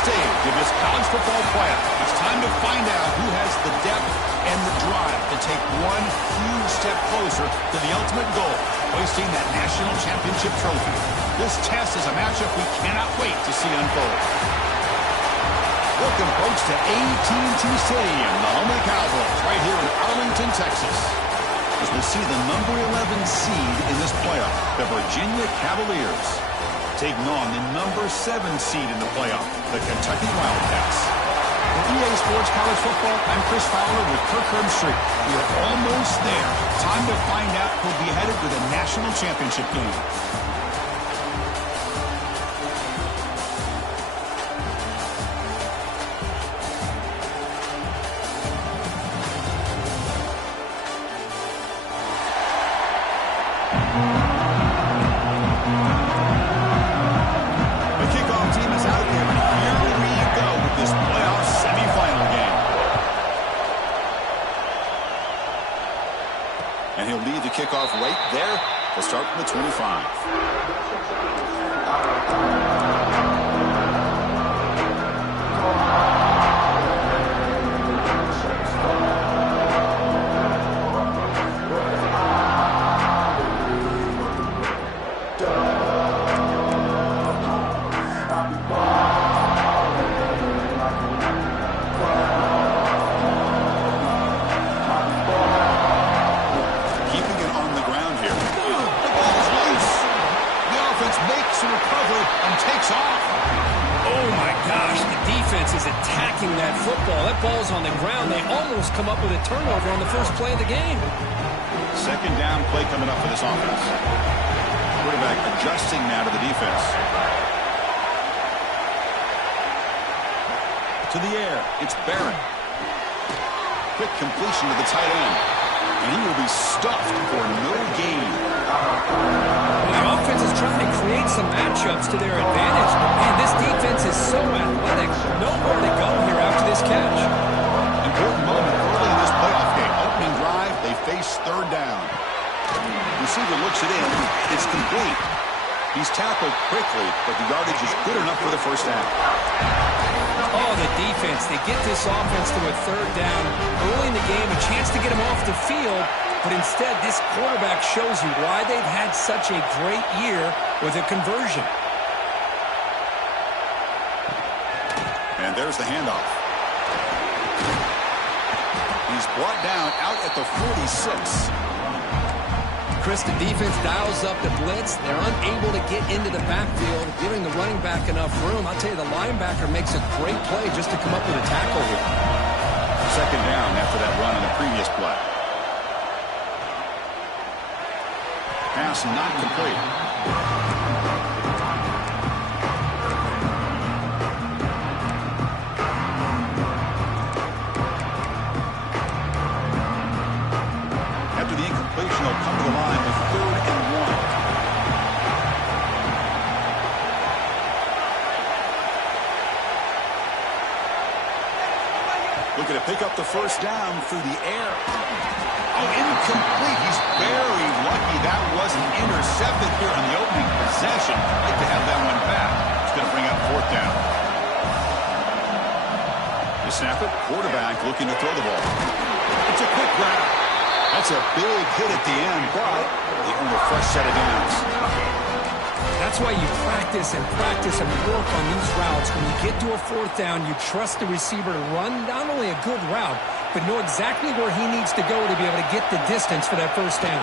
stage of this college football playoff. It's time to find out who has the depth and the drive to take one huge step closer to the ultimate goal, hoisting that national championship trophy. This test is a matchup we cannot wait to see unfold. Welcome, folks, to AT&T Stadium, the home of the Cowboys, right here in Arlington, Texas, as we see the number 11 seed in this playoff, the Virginia Cavaliers, taking on the number 7 seed in the playoff, the Kentucky Wildcats. For EA Sports College Football, I'm Chris Fowler with Kirk Herbstreit. We are almost there. Time to find out who'll be headed to the national championship game. And he'll lead the kickoff right there. We'll start from the 25. Attacking that football. That ball's on the ground. They almost come up with a turnover on the first play of the game. Second down play coming up for this offense. Quarterback adjusting now to the defense. To the air, it's Barrett. Quick completion to the tight end. And he will be stuffed for no gain. The offense is trying to create some matchups to their advantage. Man, this defense is so athletic. Nowhere to go here after this catch. Important moment early in this playoff game. Opening drive, they face third down. Receiver looks it in. It's complete. He's tackled quickly, but the yardage is good enough for the first down. Oh, the defense. They get this offense to a third down early in the game, a chance to get him off the field. But instead, this quarterback shows you why they've had such a great year with a conversion. And there's the handoff. He's brought down out at the 46. Chris, the defense dials up the blitz. They're unable to get into the backfield, giving the running back enough room. I'll tell you, the linebacker makes a great play just to come up with a tackle here. Second down after that run on the previous play. Pass not complete. After the incompletion, they'll come to the line with 3rd and 1. Looking to pick up the first down through the air. Oh, incomplete. He's very lucky that wasn't intercepted here on the opening possession. Like to have that one back. It's going to bring up 4th down. The snap it. Quarterback looking to throw the ball. It's a quick grab. That's a big hit at the end, but they earn a fresh set of downs. That's why you practice and work on these routes. When you get to a 4th down, you trust the receiver to run not only a good route, but know exactly where he needs to go to be able to get the distance for that first down.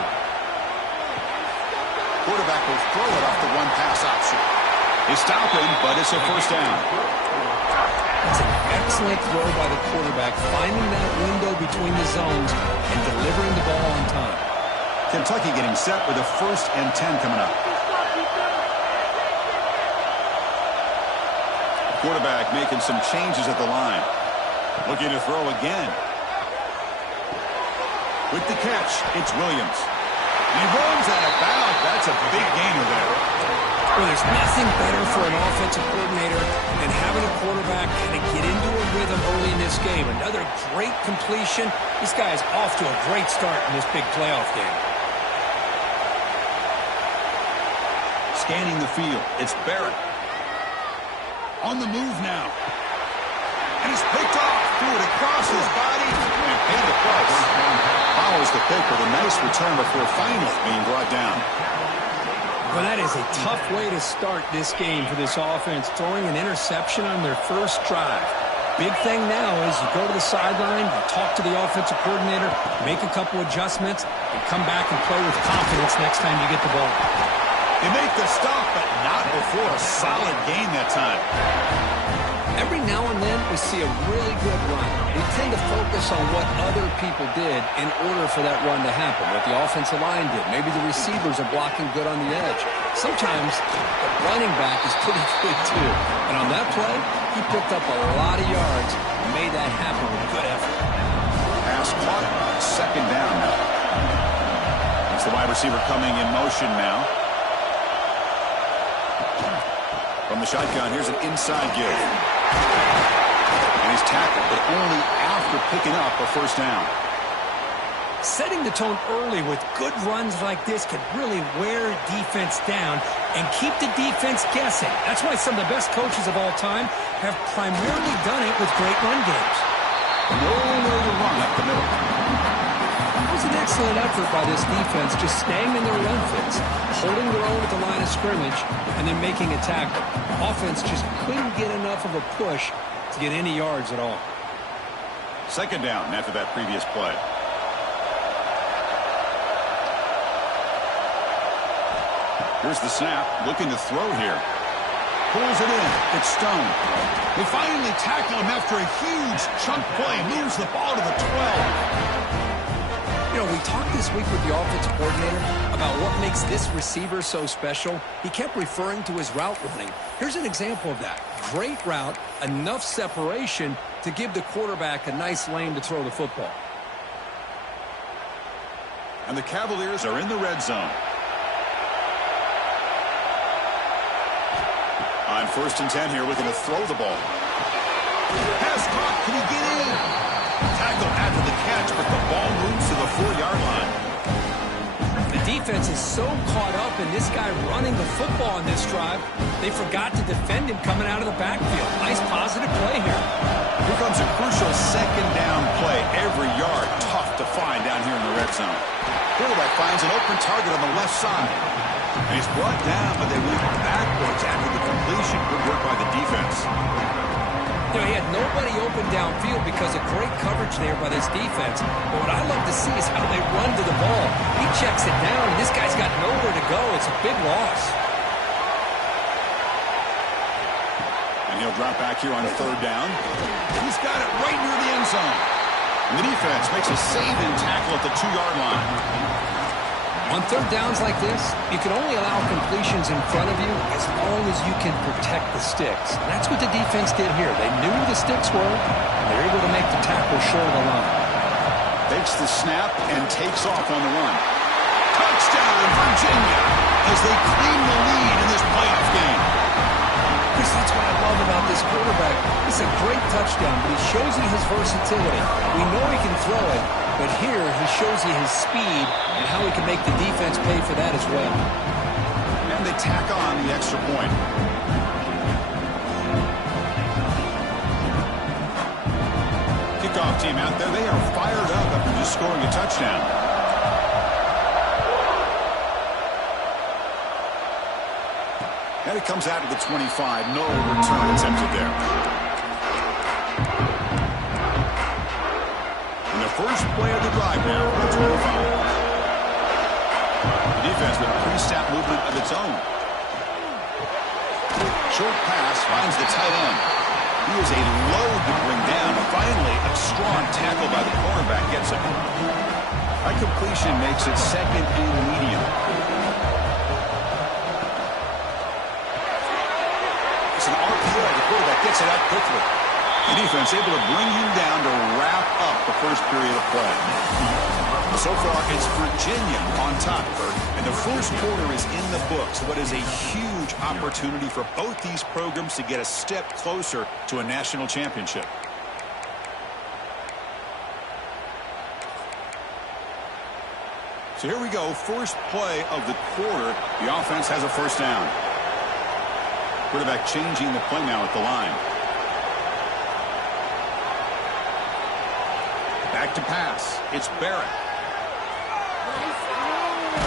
Quarterback will throw it off the one pass option. They stop him, but it's a first down. It's an excellent throw by the quarterback, finding that window between the zones and delivering the ball on time. Kentucky getting set with a 1st and 10 coming up. Quarterback making some changes at the line. Looking to throw again. With the catch, it's Williams. He runs out of bounds. That's a big gainer there. Well, there's nothing better for an offensive coordinator than having a quarterback kind of get into a rhythm early in this game. Another great completion. This guy is off to a great start in this big playoff game. Scanning the field, it's Barrett. On the move now. And he's picked off. Threw it across his body and paid the price. Follows the pick with a nice return before finally being brought down. Well, that is a tough way to start this game for this offense, throwing an interception on their first drive. Big thing now is you go to the sideline, you talk to the offensive coordinator, make a couple adjustments, and come back and play with confidence next time you get the ball. They make the stop, but not before a solid gain that time. Every now and then we see a really good run. We tend to focus on what other people did in order for that run to happen, what the offensive line did. Maybe the receivers are blocking good on the edge. Sometimes the running back is pretty good too. And on that play, he picked up a lot of yards and made that happen with good effort. Pass caught. Second down now. It's the wide receiver coming in motion now. From the shotgun, here's an inside give. And he's tackled, but only after picking up a first down. Setting the tone early with good runs like this can really wear defense down and keep the defense guessing. That's why some of the best coaches of all time have primarily done it with great run games. Nowhere to run up the middle. It was an excellent effort by this defense, just staying in their run fits, holding their own at the line of scrimmage, and then making a tackle. Offense just couldn't get enough of a push to get any yards at all. Second down after that previous play. Here's the snap, looking to throw here. Pulls it in. It's Stone. They finally tackle him after a huge chunk play. Moves the ball to the 12. You know, we talked this week with the offensive coordinator about what makes this receiver so special. He kept referring to his route running. Here's an example of that. Great route, enough separation to give the quarterback a nice lane to throw the football. And the Cavaliers are in the red zone. On 1st and 10 here, looking to throw the ball. Pass caught. Can he get in? Tackle after the catch, but the ball moves to the 4-yard line. The defense is so caught up in this guy running the football on this drive, they forgot to defend him coming out of the backfield. Nice positive play here. Here comes a crucial second down play. Every yard tough to find down here in the red zone. Quarterback finds an open target on the left side. And he's brought down, but they move backwards after the completion. Good work by the defense. You know, he had nobody open downfield because of great coverage there by this defense. But what I love to see is how they run to the ball. He checks it down, and this guy's got nowhere to go. It's a big loss. And he'll drop back here on 3rd down. He's got it right near the end zone. And the defense makes a saving tackle at the 2-yard line. On 3rd downs like this, you can only allow completions in front of you as long as you can protect the sticks. And that's what the defense did here. They knew where the sticks were, and they're able to make the tackle short of the line. Takes the snap and takes off on the run. Touchdown, Virginia, as they claim the lead in this playoff game. Chris, that's what I love about this quarterback. It's a great touchdown, but he shows you his versatility. We know he can throw it, but here he shows you his speed and how he can make the defense pay for that as well. And they tack on the extra point. Kickoff team out there, they are fired up after just scoring a touchdown. And it comes out of the 25. No return attempted there. And the first play of the drive now for the 25. The defense with pre-snap movement of its own. Short pass finds the tight end. He is a load to bring down. Finally, a strong tackle by the cornerback gets him. High completion makes it 2nd and medium. It's an RPO. The quarterback gets it out quickly. The defense able to bring him down to wrap up the first period of play. So far, it's Virginia on top, and the first quarter is in the books. What is a huge opportunity for both these programs to get a step closer to a national championship. So here we go, first play of the quarter. The offense has a first down. Quarterback changing the play now at the line. Back to pass. It's Barrett.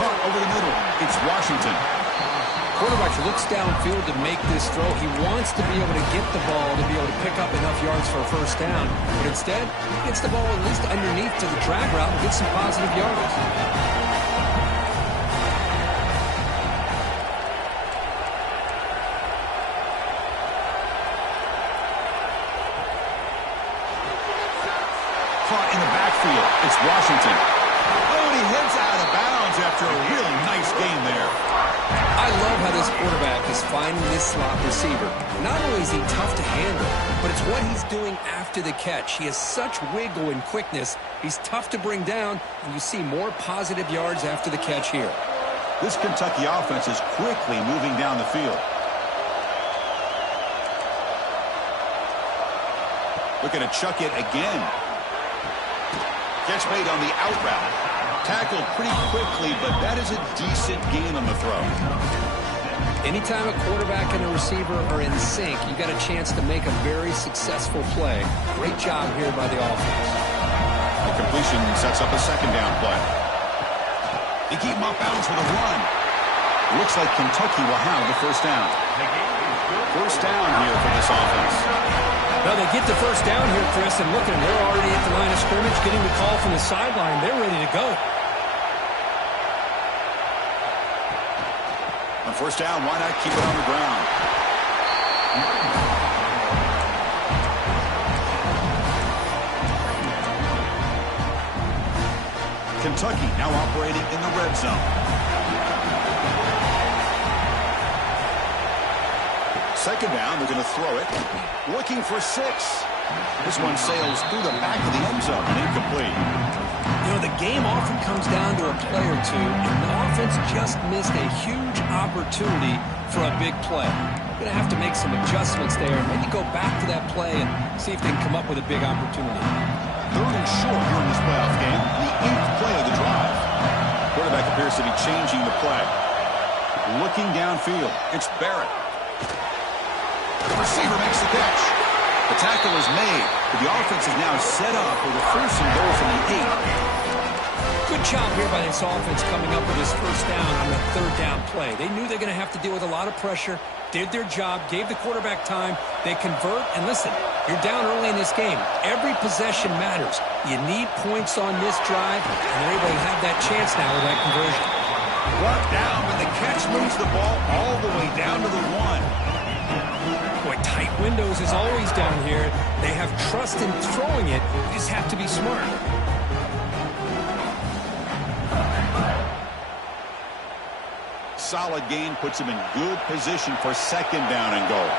Caught over the middle. It's Washington. Quarterback looks downfield to make this throw. He wants to be able to get the ball to be able to pick up enough yards for a first down. But instead, he gets the ball at least underneath to the drag route and gets some positive yards. Caught in the backfield. It's Washington. Oh, and he heads out of bounds after a really nice game there. I love how this quarterback is finding this slot receiver. Not only is he tough to handle, but it's what he's doing after the catch. He has such wiggle and quickness. He's tough to bring down, and you see more positive yards after the catch here. This Kentucky offense is quickly moving down the field. Looking to chuck it again. Catch made on the out route. Tackled pretty quickly, but that is a decent gain on the throw. Anytime a quarterback and a receiver are in sync, you got a chance to make a very successful play. Great job here by the offense. The completion sets up a second down play. They keep him off bounds with a run. Looks like Kentucky will have the first down. First down here for this offense. Now they get the first down here, Chris, and look at them. They're already at the line of scrimmage, getting the call from the sideline. They're ready to go. On first down, why not keep it on the ground? Kentucky now operating in the red zone. Second down, they're going to throw it. Looking for 6. This one sails through the back of the end zone and incomplete. You know, the game often comes down to a play or two, and the offense just missed a huge opportunity for a big play. Going to have to make some adjustments there, and maybe go back to that play and see if they can come up with a big opportunity. Third and short here in this playoff game, the 8th play of the drive. Quarterback appears to be changing the play. Looking downfield, it's Barrett. The receiver makes the catch. The tackle is made, but the offense is now set up with a first and goal from the 8. Good job here by this offense coming up with this first down on the third down play. They knew they're going to have to deal with a lot of pressure, did their job, gave the quarterback time. They convert, and listen, you're down early in this game. Every possession matters. You need points on this drive, and they're able to have that chance now with that conversion. Brought down, but the catch moves the ball all the way down to the 1. Boy, tight windows is always down here. They have trust in throwing it. You just have to be smart. Solid gain puts him in good position for second down and goal.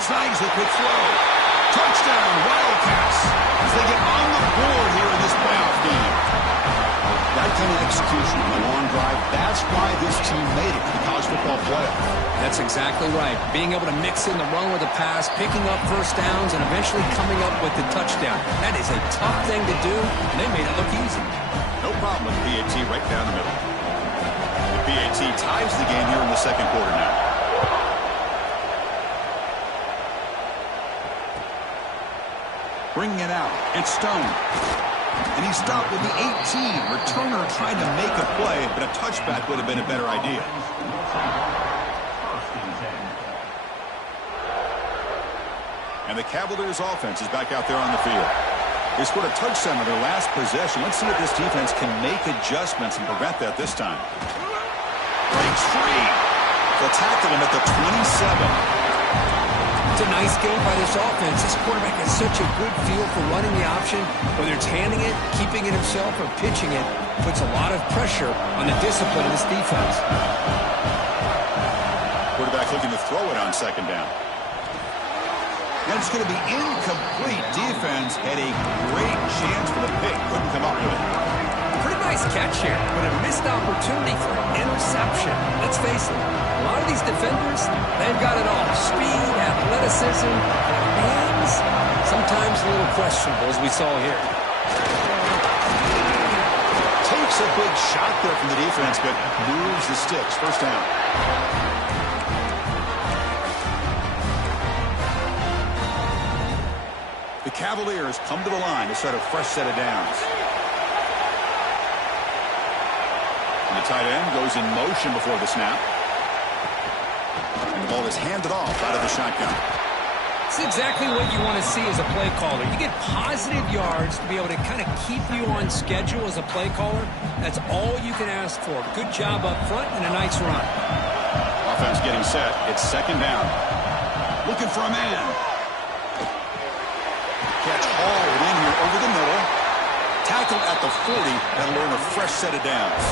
Snags the quick throw. Touchdown, Wildcats, as they get on the board here in this playoff game. That kind of execution on a long drive, that's why this team made it to the college football playoff. That's exactly right. Being able to mix in the run with the pass, picking up first downs, and eventually coming up with the touchdown. That is a tough thing to do, and they made it look easy. No problem with the PAT right down the middle. The PAT ties the game here in the second quarter now. Bringing it out, it's Stone. And he stopped with the 18. Returner trying to make a play, but a touchback would have been a better idea. And the Cavaliers offense is back out there on the field. They scored a touchdown on their last possession. Let's see if this defense can make adjustments and prevent that this time. Breaks free. They'll tackle him at the 27. It's a nice game by this offense. This quarterback has such a good feel for running the option. Whether it's handing it, keeping it himself, or pitching it, puts a lot of pressure on the discipline of this defense. Quarterback looking to throw it on second down. And it's going to be incomplete. Defense had a great chance for the pick. Couldn't come up with it. Pretty nice catch. here, but a missed opportunity for an interception. Let's face it, a lot of these defenders, they've got it all. Speed, athleticism, hands, sometimes a little questionable, as we saw here. Takes a big shot there from the defense, but moves the sticks. First down. The Cavaliers come to the line to start a fresh set of downs. And the tight end goes in motion before the snap. And the ball is handed off out of the shotgun. It's exactly what you want to see as a play caller. You get positive yards to be able to kind of keep you on schedule as a play caller. That's all you can ask for. Good job up front and a nice run. Offense getting set. It's second down. Looking for a man. Catch hauled in here over the middle. Tackle at the 40. That'll earn a fresh set of downs.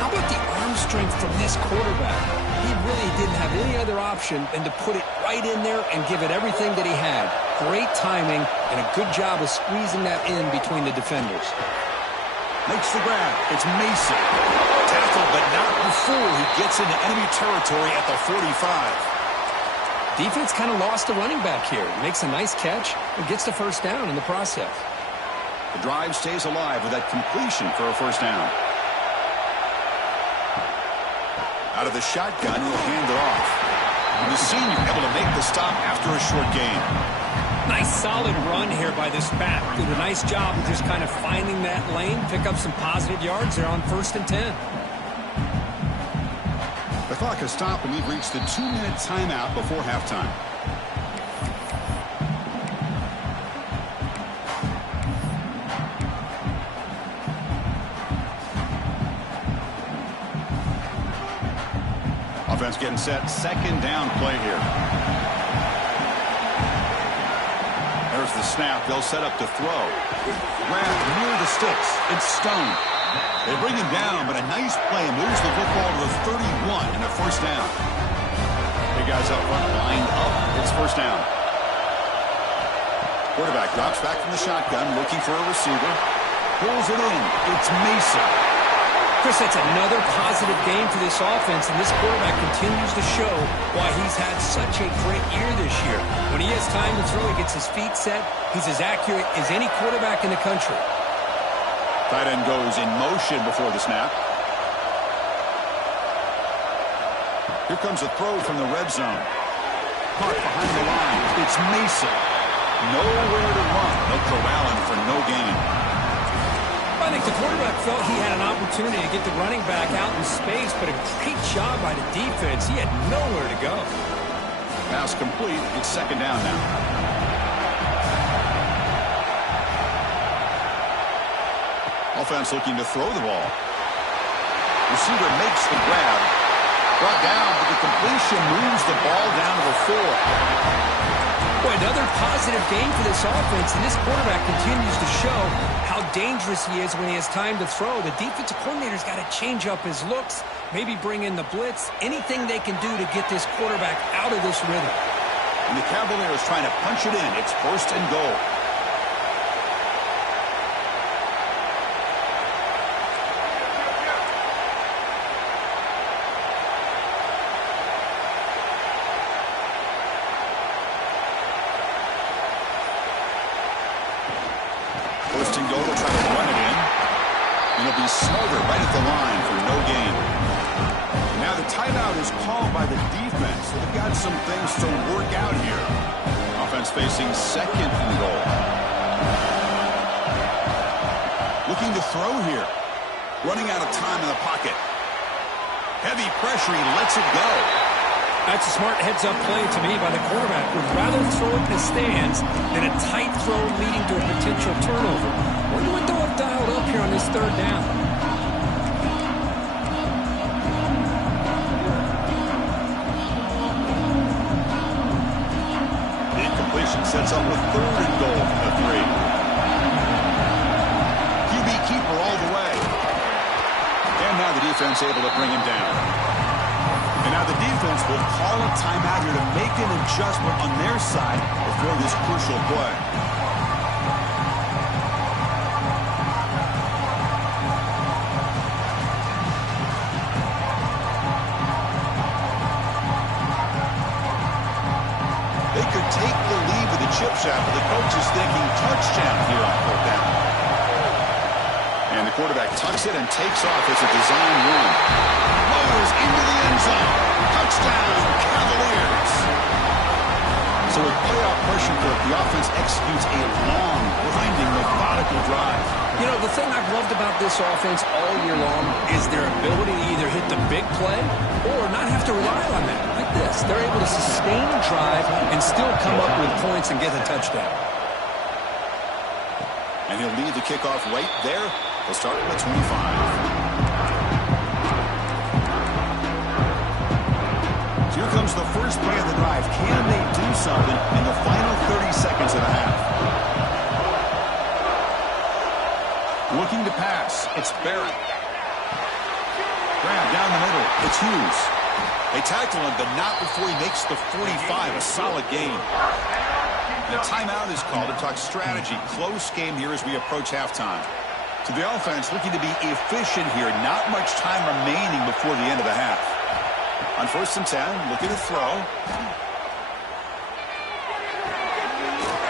How about the arm strength from this quarterback? He really didn't have any other option than to put it right in there and give it everything that he had. Great timing and a good job of squeezing that in between the defenders. Makes the grab. It's Mason. Tackled, but not before he gets into enemy territory at the 45. Defense kind of lost the running back here. Makes a nice catch and gets the first down in the process. The drive stays alive with that completion for a first down. Out of the shotgun, he'll hand it off. And the senior able to make the stop after a short gain. Nice solid run here by this back. Did a nice job of just kind of finding that lane, pick up some positive yards there on 1st and 10. The clock has stopped, and we've reached the 2-minute timeout before halftime. Offense getting set. Second down play here. There's the snap. They'll set up to throw. Grab near the sticks. It's Stone. They bring him down, but a nice play moves the football to the 31 and a first down. Big guys up front lined up. It's first down. Quarterback drops back from the shotgun, looking for a receiver. Pulls it in. It's Mason. Chris, that's another positive game for this offense, and this quarterback continues to show why he's had such a great year this year. When he has time to throw, he gets his feet set. He's as accurate as any quarterback in the country. Tight end goes in motion before the snap. Here comes a throw from the red zone. Caught behind the line. It's Mason. Nowhere to run. They'll corral him for no gain. I think the quarterback felt he had an opportunity to get the running back out in space, but a great job by the defense. He had nowhere to go. Pass complete. It's second down now. Offense looking to throw the ball. Receiver makes the grab. Brought down, but the completion moves the ball down to the 4. Boy, another positive game for this offense, and this quarterback continues to show how dangerous he is when he has time to throw. The defensive coordinator's got to change up his looks, maybe bring in the blitz, anything they can do to get this quarterback out of this rhythm. And the Cavaliers trying to punch it in. It's first and goal. First and goal, they'll try to run it in. And it'll be Snyder right at the line for no gain. And now the timeout is called by the defense. So they've got some things to work out here. Offense facing second and goal. Looking to throw here. Running out of time in the pocket. Heavy pressure, he lets it go. That's a smart heads-up play to me by the quarterback. Would rather throw it in the stands than a tight throw leading to a potential turnover. Wonder what they'll have dialed up here on this third down. The incompletion sets up with third and goal from the 3. QB keeper all the way. And now the defense able to bring him down. And now the defense will call a timeout here to make an adjustment on their side before this crucial play. tucks it and takes off. It's a design run. Motors into the end zone. Touchdown, Cavaliers. So with playoff pressure grip, the offense executes a long, grinding, methodical drive. You know, the thing I've loved about this offense all year long is their ability to either hit the big play or not have to rely on that. Like this, they're able to sustain a drive and still come up with points and get a touchdown. And he'll lead the kickoff right there. He'll start at the 25. Here comes the first play of the drive. Can they do something in the final 30 seconds of the half? Looking to pass. It's Barrett. Grab down the middle. It's Hughes. They tackle him, but not before he makes the 45. A solid gain. And a timeout is called to talk strategy. Close game here as we approach halftime. So the offense looking to be efficient here. Not much time remaining before the end of the half. On 1st and 10, looking to throw.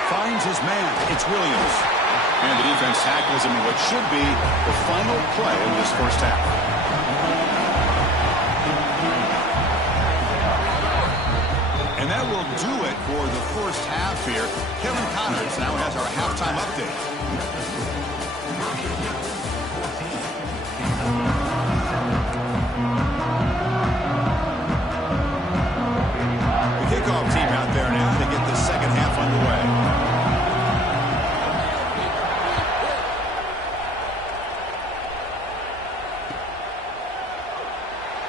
Finds his man. It's Williams. And the defense tackles him in what should be the final play of this first half. And that will do it for the first half here. Kevin Connors now has our halftime update. The kickoff team out there now to get the second half underway.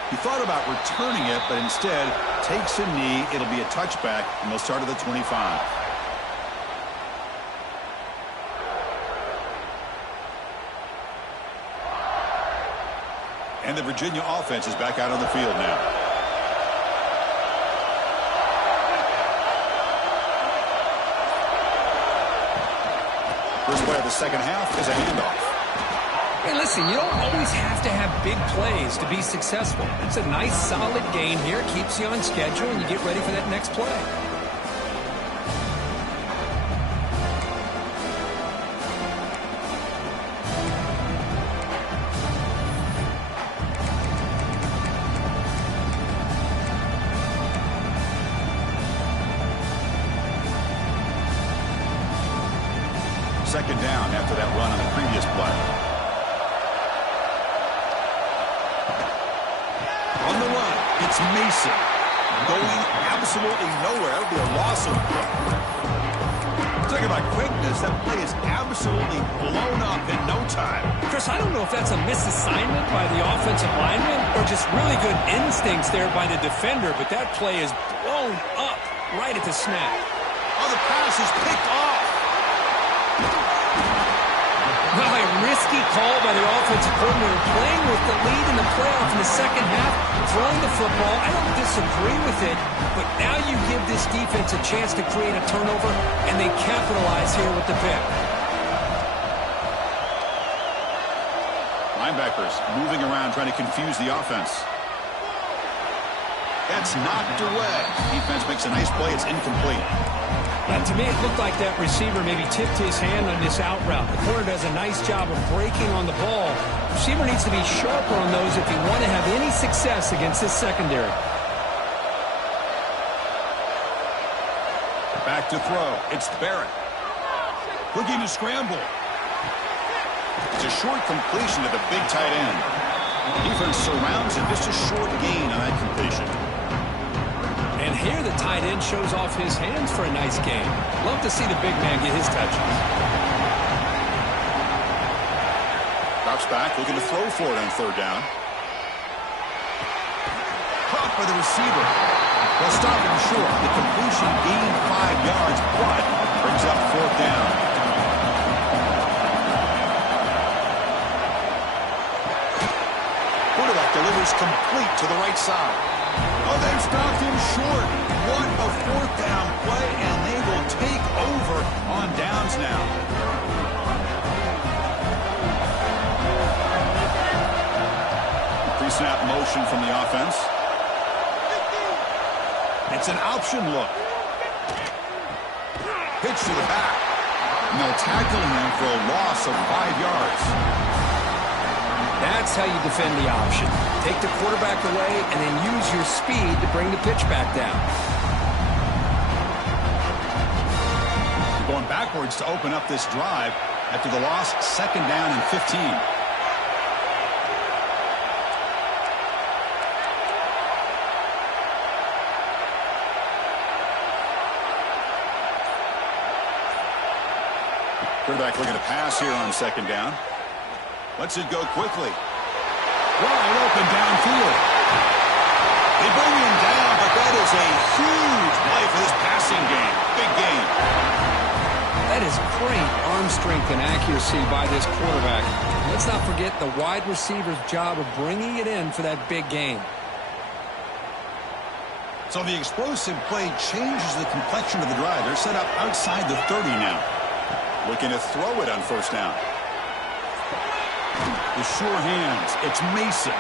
He thought about returning it, but instead takes a knee. It'll be a touchback, and they'll start at the 25. And the Virginia offense is back out on the field now. First play of the second half is a handoff. Hey, listen, you don't always have to have big plays to be successful. It's a nice, solid gain here. Keeps you on schedule, and you get ready for that next play. Second down after that run on the previous play. On the run, it's Mason. Going absolutely nowhere. It'll be a loss of play. Talking about quickness, that play is absolutely blown up in no time. Chris, I don't know if that's a misassignment by the offensive lineman or just really good instincts there by the defender, but that play is blown up right at the snap. Oh, the pass is picked off. Well, a risky call by the offensive coordinator, playing with the lead in the playoff in the second half, throwing the football. I don't disagree with it, but now you give this defense a chance to create a turnover, and they capitalize here with the pick. Linebackers moving around, trying to confuse the offense. That's knocked away. Defense makes a nice play. It's incomplete. And to me, it looked like that receiver maybe tipped his hand on this out route. The corner does a nice job of breaking on the ball. The receiver needs to be sharper on those if you want to have any success against this secondary. Back to throw. It's Barrett. Looking to scramble. It's a short completion to the big tight end. Defense surrounds him. Just a short gain on that completion. And here the tight end shows off his hands for a nice game. Love to see the big man get his touches. Drops back, looking to throw for it on third down. Caught by the receiver. They'll stop him short. The completion gained 5 yards, but brings up fourth down. Quarterback delivers complete to the right side. Oh, they've stopped him short. What a fourth down play, and they will take over on downs now. Pre-snap motion from the offense. It's an option look. Pitch to the back. And they'll tackle him for a loss of 5 yards. That's how you defend the option. Take the quarterback away and then use your speed to bring the pitch back down. Going backwards to open up this drive after the loss, 2nd down and 15. Quarterback looking to pass here on 2nd down. Lets it go quickly. Wide open downfield. They bring him down, but that is a huge play for this passing game. Big game. That is great arm strength and accuracy by this quarterback. Let's not forget the wide receiver's job of bringing it in for that big game. So the explosive play changes the complexion of the drive. They're set up outside the 30 now. Looking to throw it on 1st down. The sure hands. It's Mason.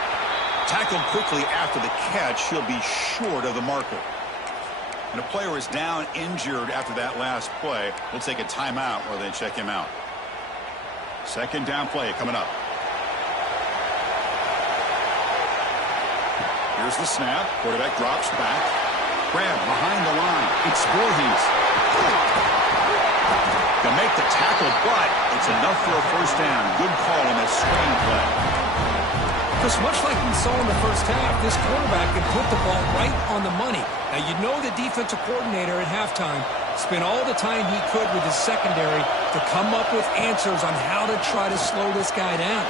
Tackled quickly after the catch. He'll be short of the marker. And a player is down injured after that last play. We'll take a timeout or they check him out. 2nd down play coming up. Here's the snap. Quarterback drops back. Grab behind the line. It's Voorhees. To make the tackle, but it's enough for a 1st down. Good call on that screen play. Chris, much like we saw in the 1st half, this quarterback can put the ball right on the money. Now, you know the defensive coordinator at halftime spent all the time he could with his secondary to come up with answers on how to try to slow this guy down.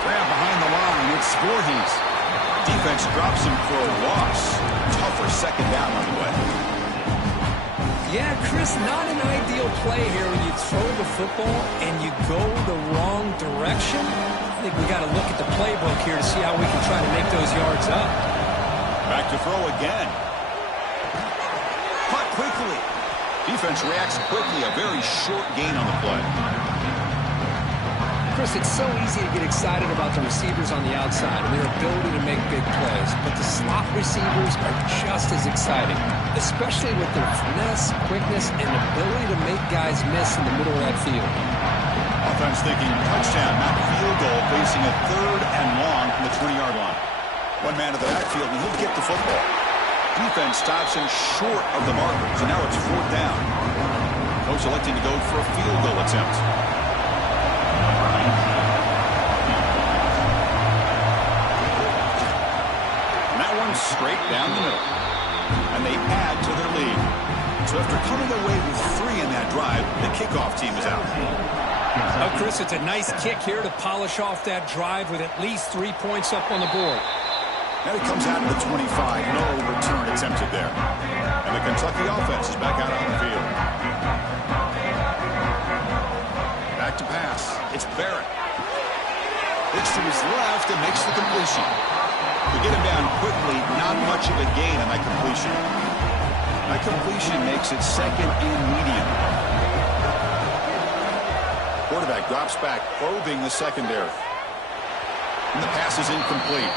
Grab behind the line. It's Voorhees. Defense drops him for a loss. Tougher 2nd down on the way. Yeah, Chris, not an ideal play here when you throw the football and you go the wrong direction. I think we got to look at the playbook here to see how we can try to make those yards up. Back to throw again. Caught quickly. Defense reacts quickly. A very short gain on the play. Chris, it's so easy to get excited about the receivers on the outside and their ability to make big plays, but the slot receivers are just as exciting, especially with their finesse, quickness, and ability to make guys miss in the middle of that field. Offense thinking touchdown, not field goal, facing a 3rd and long from the 20-yard line. One man to the backfield, and he'll get the football. Defense stops him short of the marker, so now it's 4th down. Coach electing to go for a field goal attempt. Straight down the middle. And they add to their lead. So after coming away with 3 in that drive, the kickoff team is out. Oh, Chris, it's a nice kick here to polish off that drive with at least 3 points up on the board. And it comes out of the 25. No return attempted there. And the Kentucky offense is back out on the field. Back to pass. It's Barrett. It's to his left and makes the completion. To get him down quickly, not much of a gain on that completion. That completion makes it 2nd and medium. Quarterback drops back, probing the secondary. And the pass is incomplete.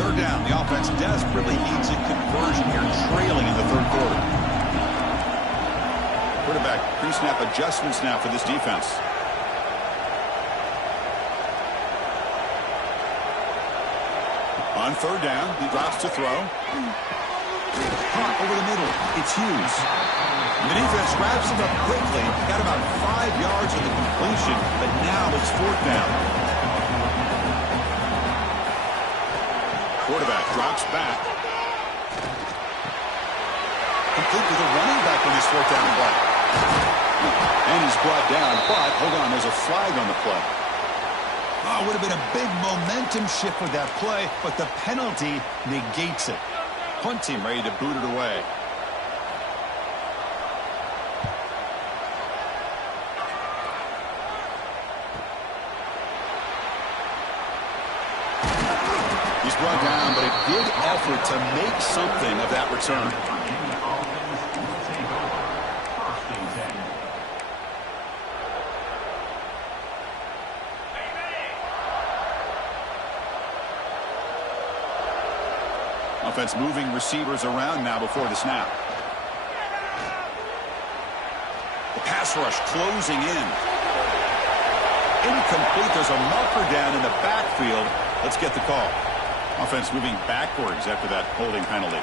3rd down, the offense desperately needs a conversion here, trailing in the 3rd quarter. Quarterback pre-snap adjustments now for this defense. On 3rd down, he drops to throw. Caught over the middle. It's Hughes. The defense grabs him up quickly. Got about 5 yards of the completion, but now it's 4th down. Quarterback drops back. Complete with a running back on his 4th down play. And he's brought down, but hold on, there's a flag on the play. Oh, would have been a big momentum shift with that play, but the penalty negates it. Punt team ready to boot it away. He's brought down, but a good effort to make something of that return. Offense moving receivers around now before the snap. The pass rush closing in. Incomplete. There's a marker down in the backfield. Let's get the call. Offense moving backwards after that holding penalty.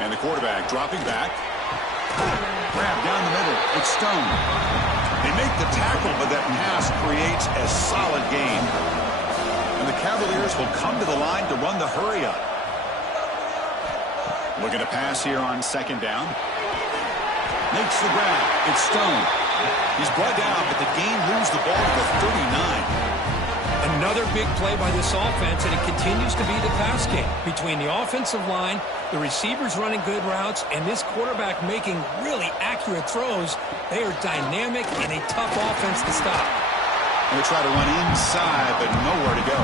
And the quarterback dropping back. Grab down the middle. It's Stone. They make the tackle, but that pass creates a solid gain. And the Cavaliers will come to the line to run the hurry up. Looking to pass here on second down. Makes the grab. It's Stone. He's brought down, but the gain moves the ball to the 39. Another big play by this offense, and it continues to be the pass game. Between the offensive line, the receivers running good routes, and this quarterback making really accurate throws, they are dynamic and a tough offense to stop. They try to run inside, but nowhere to go.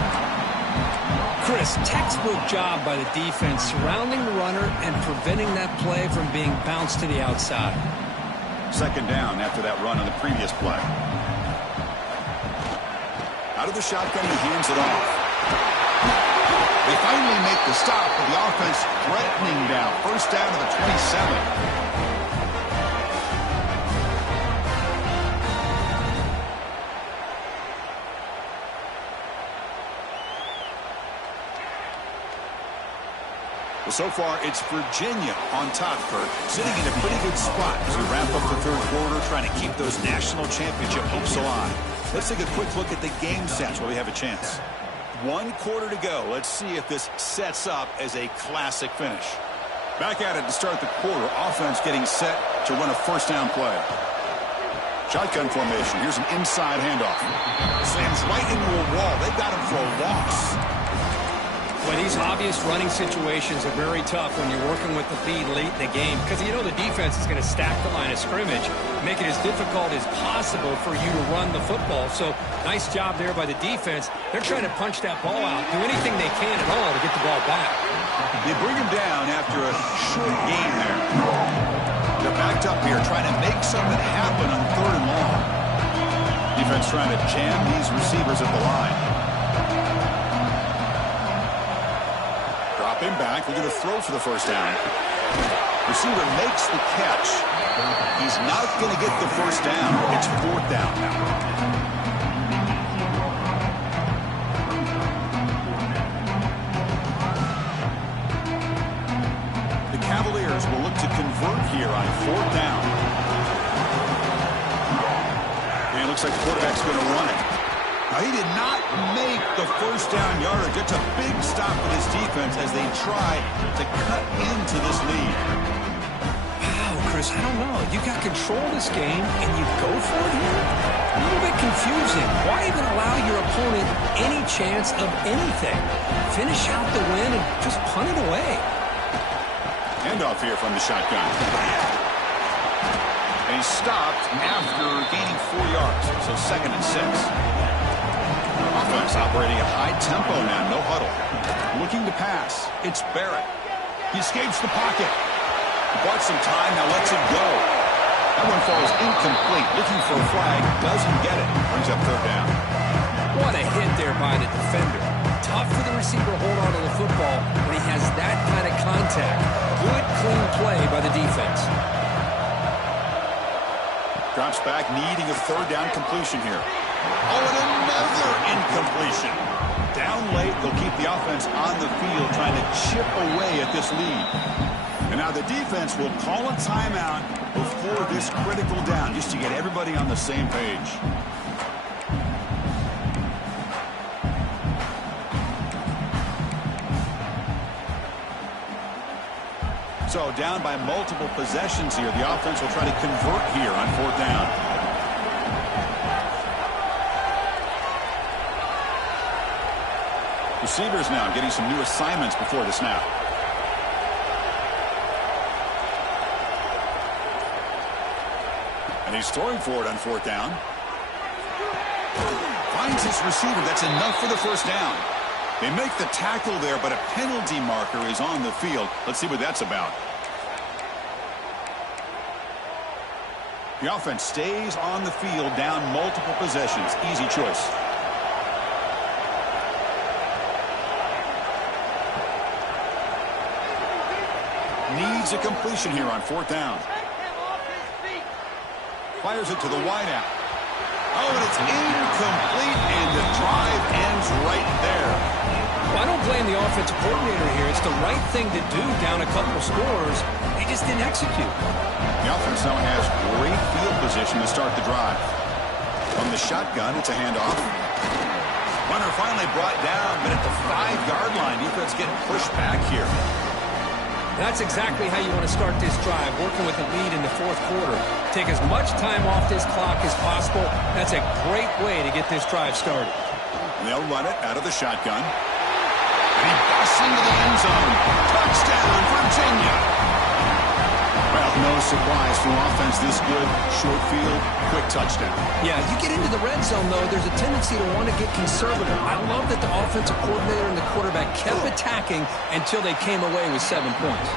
Chris, textbook job by the defense surrounding the runner and preventing that play from being bounced to the outside. Second down after that run on the previous play. Out of the shotgun, he hands it off. They finally make the stop, but the offense threatening now. First down to the 27. Well, so far, it's Virginia on top, Kurt, sitting in a pretty good spot as we wrap up the third quarter, trying to keep those national championship hopes alive. Let's take a quick look at the game stats while we have a chance. 1 quarter to go. Let's see if this sets up as a classic finish. Back at it to start the quarter. Offense getting set to run a first down play. Shotgun formation. Here's an inside handoff. Slams right into a wall. They've got him for a loss. Well, these obvious running situations are very tough when you're working with the lead late in the game because you know the defense is going to stack the line of scrimmage, make it as difficult as possible for you to run the football. So nice job there by the defense. They're trying to punch that ball out, do anything they can at all to get the ball back. They bring him down after a short gain there. They're backed up here trying to make something happen on third and long. Defense trying to jam these receivers at the line. Him back. We're going to throw for the first down. Receiver makes the catch. He's not going to get the first down. It's fourth down now. The Cavaliers will look to convert here on fourth down. And it looks like the quarterback's going to run it. Now, he did not make the first down yardage. It's a big stop with his defense as they try to cut into this lead. Wow, Chris, I don't know. You got control of this game, and you go for it here? A little bit confusing. Why even allow your opponent any chance of anything? Finish out the win and just punt it away. Handoff here from the shotgun. And he's stopped after gaining 4 yards, so 2nd and 6. Offense operating at high tempo now, no huddle. Looking to pass. It's Barrett. He escapes the pocket. Bought some time, now lets it go. That one falls incomplete. Looking for a flag, doesn't get it. Brings up third down. What a hit there by the defender. Tough for the receiver to hold on to the football when he has that kind of contact. Good, clean play by the defense. Drops back, needing a third down completion here. Oh, and another incompletion. Down late, they'll keep the offense on the field trying to chip away at this lead. And now the defense will call a timeout before this critical down just to get everybody on the same page. So down by multiple possessions here. The offense will try to convert here on fourth down. Receivers now getting some new assignments before the snap. And he's throwing for it on fourth down. Finds his receiver. That's enough for the first down. They make the tackle there, but a penalty marker is on the field. Let's see what that's about. The offense stays on the field, down multiple possessions. Easy choice. Needs a completion here on 4th down. Fires it to the wideout. Oh, and it's incomplete, and the drive ends right there. Well, I don't blame the offensive coordinator here. It's the right thing to do down a couple scores. They just didn't execute. The offense now has great field position to start the drive. From the shotgun, it's a handoff. Runner finally brought down, but at the 5-yard line, defense getting pushed back here. That's exactly how you want to start this drive, working with a lead in the 4th quarter. Take as much time off this clock as possible. That's a great way to get this drive started. And they'll run it out of the shotgun. And he busts into the end zone. Touchdown, Virginia. Well, no surprise for offense this good. Short field, quick touchdown. Yeah, you get into the red zone, though, there's a tendency to want to get conservative. I love that the offensive coordinator and the quarterback kept attacking until they came away with 7 points.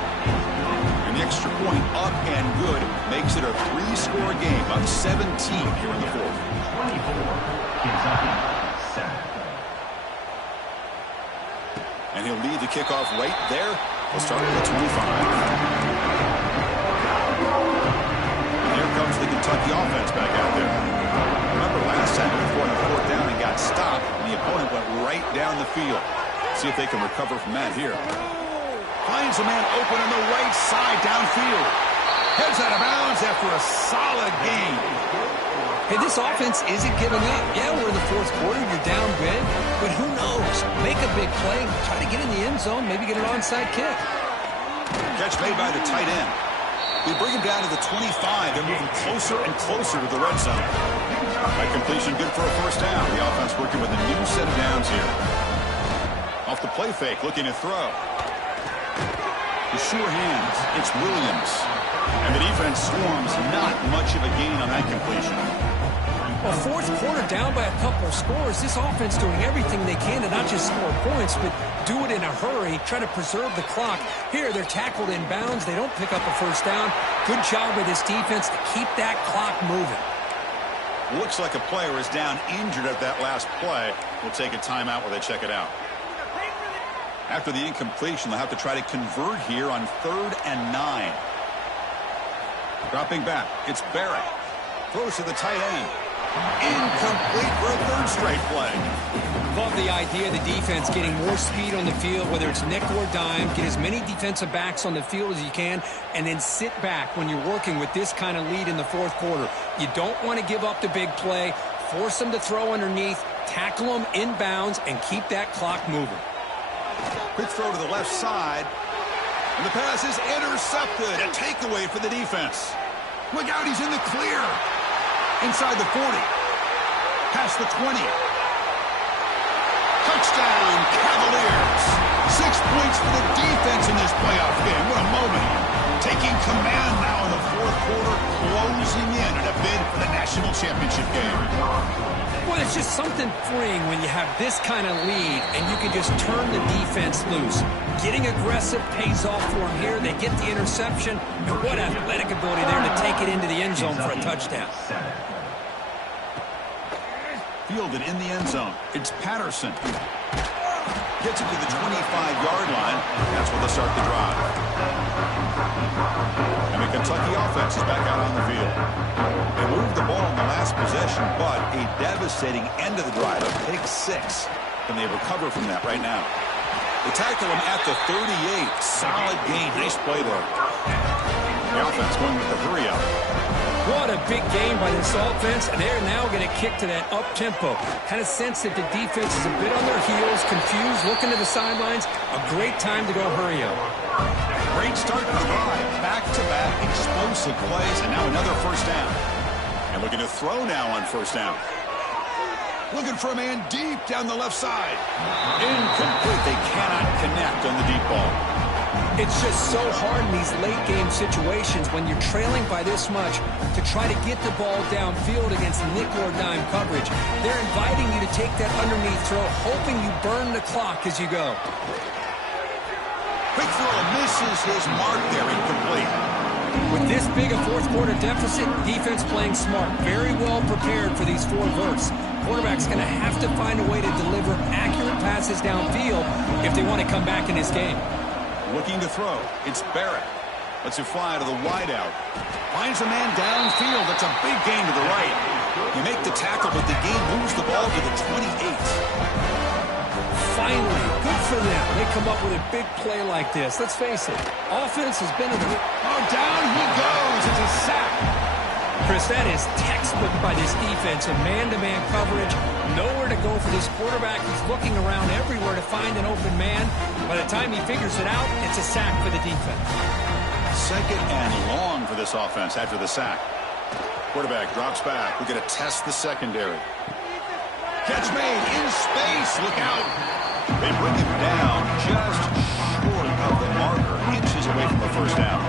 And the extra point up and good makes it a 3-score game of 17 here in the 4th. 24, Kentucky, 7. And he'll lead the kickoff right there. We'll start at the 25. Comes the Kentucky offense back out there. Remember last time we were 4th down and got stopped, and the opponent went right down the field. See if they can recover from that here. Finds a man open on the right side downfield. Heads out of bounds after a solid game. Hey, this offense isn't giving up. Yeah, we're in the 4th quarter. You're down big, but who knows? Make a big play. Try to get in the end zone. Maybe get an onside kick. Catch made by the tight end. We bring him down to the 25. They're moving closer and closer to the red zone. By completion, good for a 1st down. The offense working with a new set of downs here. Off the play fake, looking to throw. The sure hands. It's Williams. And the defense swarms. Not much of a gain on that completion. Well, 4th quarter down by a couple of scores. This offense doing everything they can to not just score points, but do it in a hurry, try to preserve the clock. Here, they're tackled in bounds. They don't pick up a 1st down. Good job by this defense to keep that clock moving. Looks like a player is down injured at that last play. We'll take a timeout while they check it out. After the incompletion, they'll have to try to convert here on 3rd and 9. Dropping back, it's Barrett. Throws to the tight end. Incomplete for a 3rd straight play. Love the idea of the defense getting more speed on the field, whether it's nickel or dime. Get as many defensive backs on the field as you can, and then sit back when you're working with this kind of lead in the 4th quarter. You don't want to give up the big play. Force them to throw underneath, tackle them in bounds, and keep that clock moving. Quick throw to the left side. And the pass is intercepted. A takeaway for the defense. Look out, he's in the clear. Inside the 40. Past the 20. Touchdown, Cavaliers. 6 points for the defense in this playoff game. What a moment. Taking command now in the 4th quarter, closing in at a bid for the national championship game. Well, it's just something freeing when you have this kind of lead and you can just turn the defense loose. Getting aggressive pays off for them here. They get the interception, and what athletic ability there to take it into the end zone for a touchdown. Fielded in the end zone. It's Patterson. Gets it to the 25-yard line. That's where they'll start the drive. And the Kentucky offense is back out on the field. They moved the ball in the last possession, but a devastating end of the drive, a pick 6. Can they recover from that right now? They tackle him at the 38. Solid gain. Nice play there. The offense going with the hurry up. What a big game by this offense, and they're now going to kick to that up-tempo. Kind of sense that the defense is a bit on their heels, confused, looking to the sidelines. A great time to go hurry up. Great start to the drive. Back-to-back explosive plays, and now another 1st down. And looking to throw now on 1st down. Looking for a man deep down the left side. Incomplete. They cannot connect on the deep ball. It's just so hard in these late-game situations when you're trailing by this much to try to get the ball downfield against nickel or dime coverage. They're inviting you to take that underneath throw, hoping you burn the clock as you go. Quick throw misses his mark there, incomplete. With this big a fourth-quarter deficit, defense playing smart, very well prepared for these 4 verts. Quarterback's going to have to find a way to deliver accurate passes downfield if they want to come back in this game. Looking to throw. It's Barrett. Lets it fly to the wideout. Finds a man downfield. That's a big gain to the right. You make the tackle, but the game moves the ball to the 28. Finally, good for them. They come up with a big play like this. Let's face it, offense has been in the... Oh, down he goes. It's a sack. Chris, that is textbook by this defense in man-to-man coverage. Nowhere to go for this quarterback. He's looking around everywhere to find an open man. By the time he figures it out, it's a sack for the defense. Second and long for this offense after the sack. Quarterback drops back. We're going to test the secondary. Catch made in space. Look out. They bring him down just short of the marker. Inches away from the first down.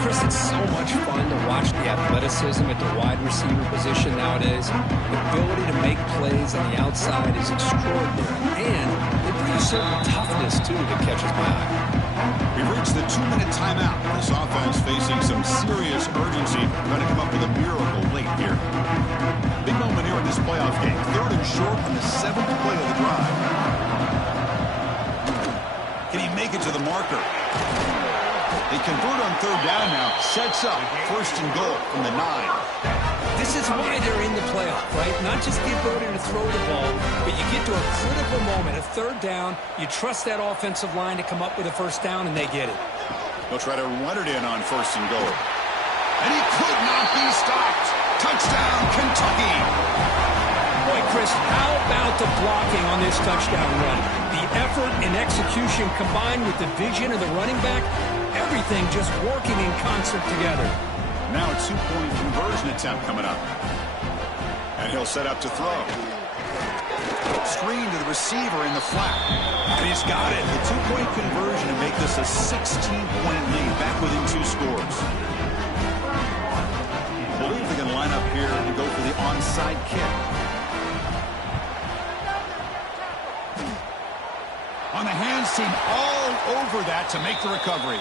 Chris, it's so much fun to watch the athleticism at the wide receiver position nowadays. The ability to make plays on the outside is extraordinary. And they bring a certain toughness, too, that catches my eye. We've reached the 2-minute timeout. This offense facing some serious urgency, trying to come up with a miracle late here. Big moment here in this playoff game. 3rd and short on the 7th play of the drive. Can he make it to the marker? They convert on 3rd down now. Sets up 1st and goal from the 9. This is why they're in the playoff, right? Not just the ability to throw the ball, but you get to a critical moment, a 3rd down. You trust that offensive line to come up with a 1st down, and they get it. They'll try to run it in on 1st and goal. And he could not be stopped. Touchdown, Kentucky. Boy, Chris, how about the blocking on this touchdown run? The effort and execution combined with the vision of the running back, everything just working in concert together. Now a 2-point conversion attempt coming up. And he'll set up to throw. Screen to the receiver in the flat. And he's got it. The 2-point conversion to make this a 16-point lead, back within 2 scores. I believe they're going to line up here and go for the onside kick. On the hands team, all over that to make the recovery.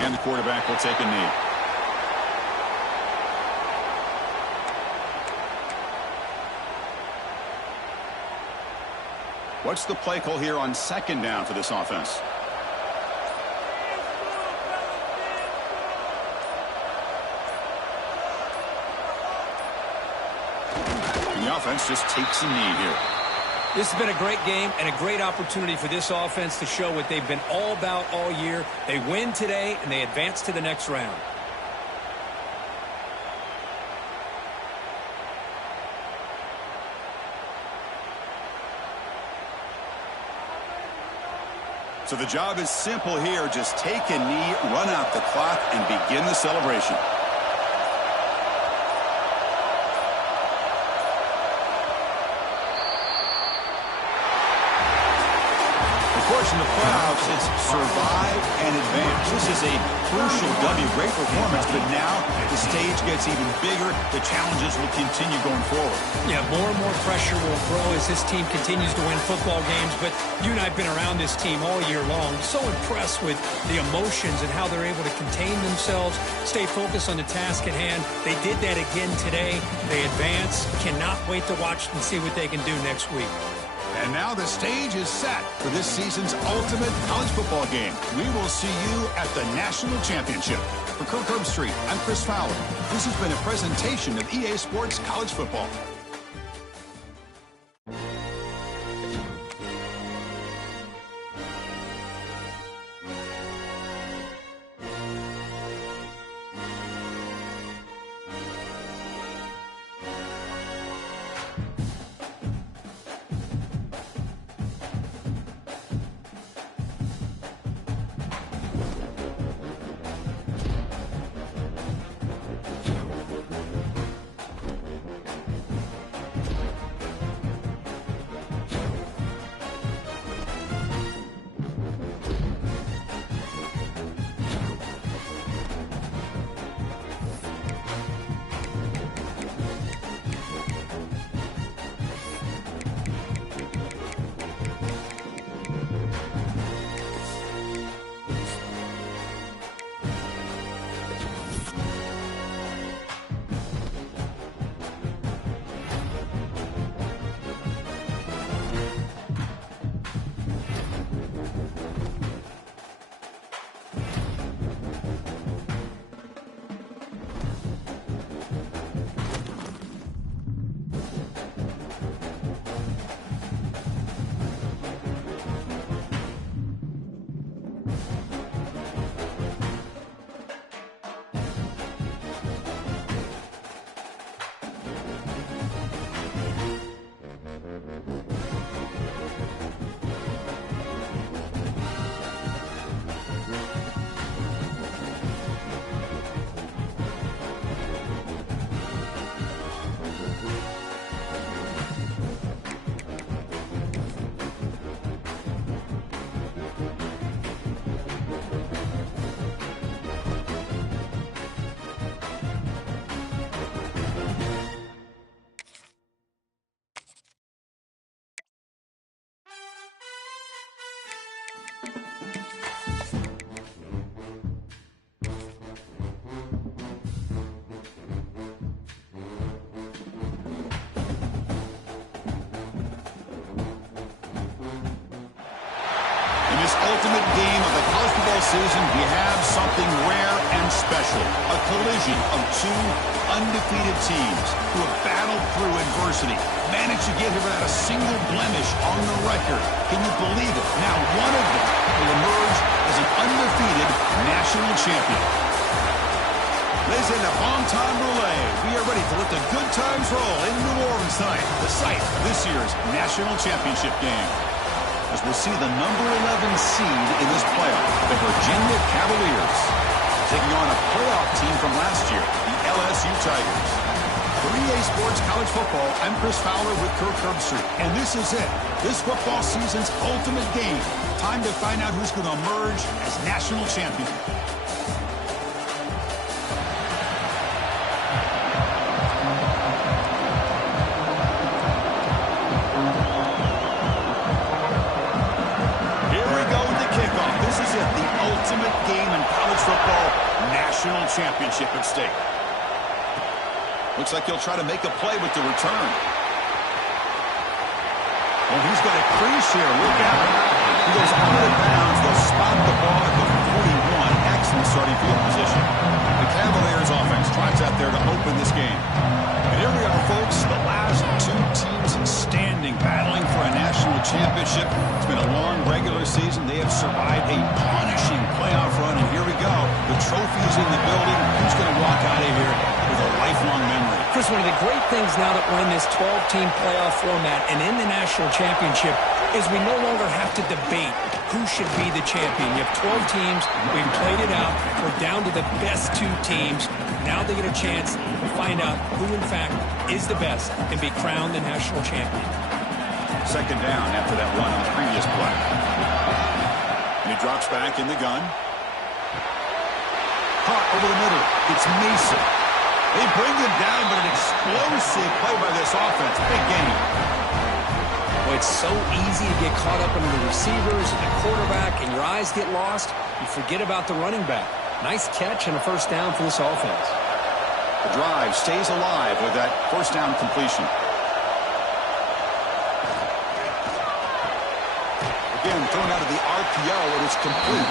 And the quarterback will take a knee. What's the play call here on 2nd down for this offense? And the offense just takes a knee here. This has been a great game and a great opportunity for this offense to show what they've been all about all year. They win today, and they advance to the next round. So the job is simple here. Just take a knee, run out the clock, and begin the celebration. Of course, in the playoffs, it's survive and advance. This is a crucial W. Great performance, but now the stage gets even bigger. The challenges will continue going forward. Yeah, more and more pressure will grow as this team continues to win football games. But you and I have been around this team all year long. So impressed with the emotions and how they're able to contain themselves, stay focused on the task at hand. They did that again today. They advance. Cannot wait to watch and see what they can do next week. And now the stage is set for this season's ultimate college football game. We will see you at the National Championship. For Kirk Herbstreit, I'm Chris Fowler. This has been a presentation of EA Sports College Football. Ultimate game of the college football season, we have something rare and special. A collision of two undefeated teams who have battled through adversity, managed to get here without a single blemish on the record. Can you believe it? Now one of them will emerge as an undefeated national champion. Ladies and gentlemen, bon time roulette. We are ready to let the good times roll in New Orleans tonight, the site of this year's national championship game. As we'll see the number 11 seed in this playoff, the Virginia Cavaliers, taking on a playoff team from last year, the LSU Tigers. For EA Sports College Football, I'm Chris Fowler with Kirk Herbstreit, and this is it. This football season's ultimate game. Time to find out who's going to emerge as national champion. Ultimate game in college football, national championship at stake. Looks like he'll try to make a play with the return. Well, he's got a crease here. Look out. He goes out of bounds. They'll spot the ball at the 41. Excellent starting field position. The Cavaliers offense tries out there to open this game. And here we are, folks. The last two teams standing, battling for a national championship. It's been a long regular season. They have survived a punishing playoff run, and here we go. The trophy's in the building. Who's going to walk out of here with a lifelong memory? Chris, one of the great things now that we're in this 12-team playoff format and in the national championship is we no longer have to debate who should be the champion. You have 12 teams. We've played it out. We're down to the best two teams. Now they get a chance to find out who, in fact, is the best and be crowned the national champion. Second down after that run on the previous play. And he drops back in the gun. Caught over the middle. It's Mason. They bring him down, but an explosive play by this offense. Big game. Well, it's so easy to get caught up in the receivers and the quarterback, and your eyes get lost. You forget about the running back. Nice catch and a first down for this offense. The drive stays alive with that first down completion. Again, thrown out of the RPO, and it's complete.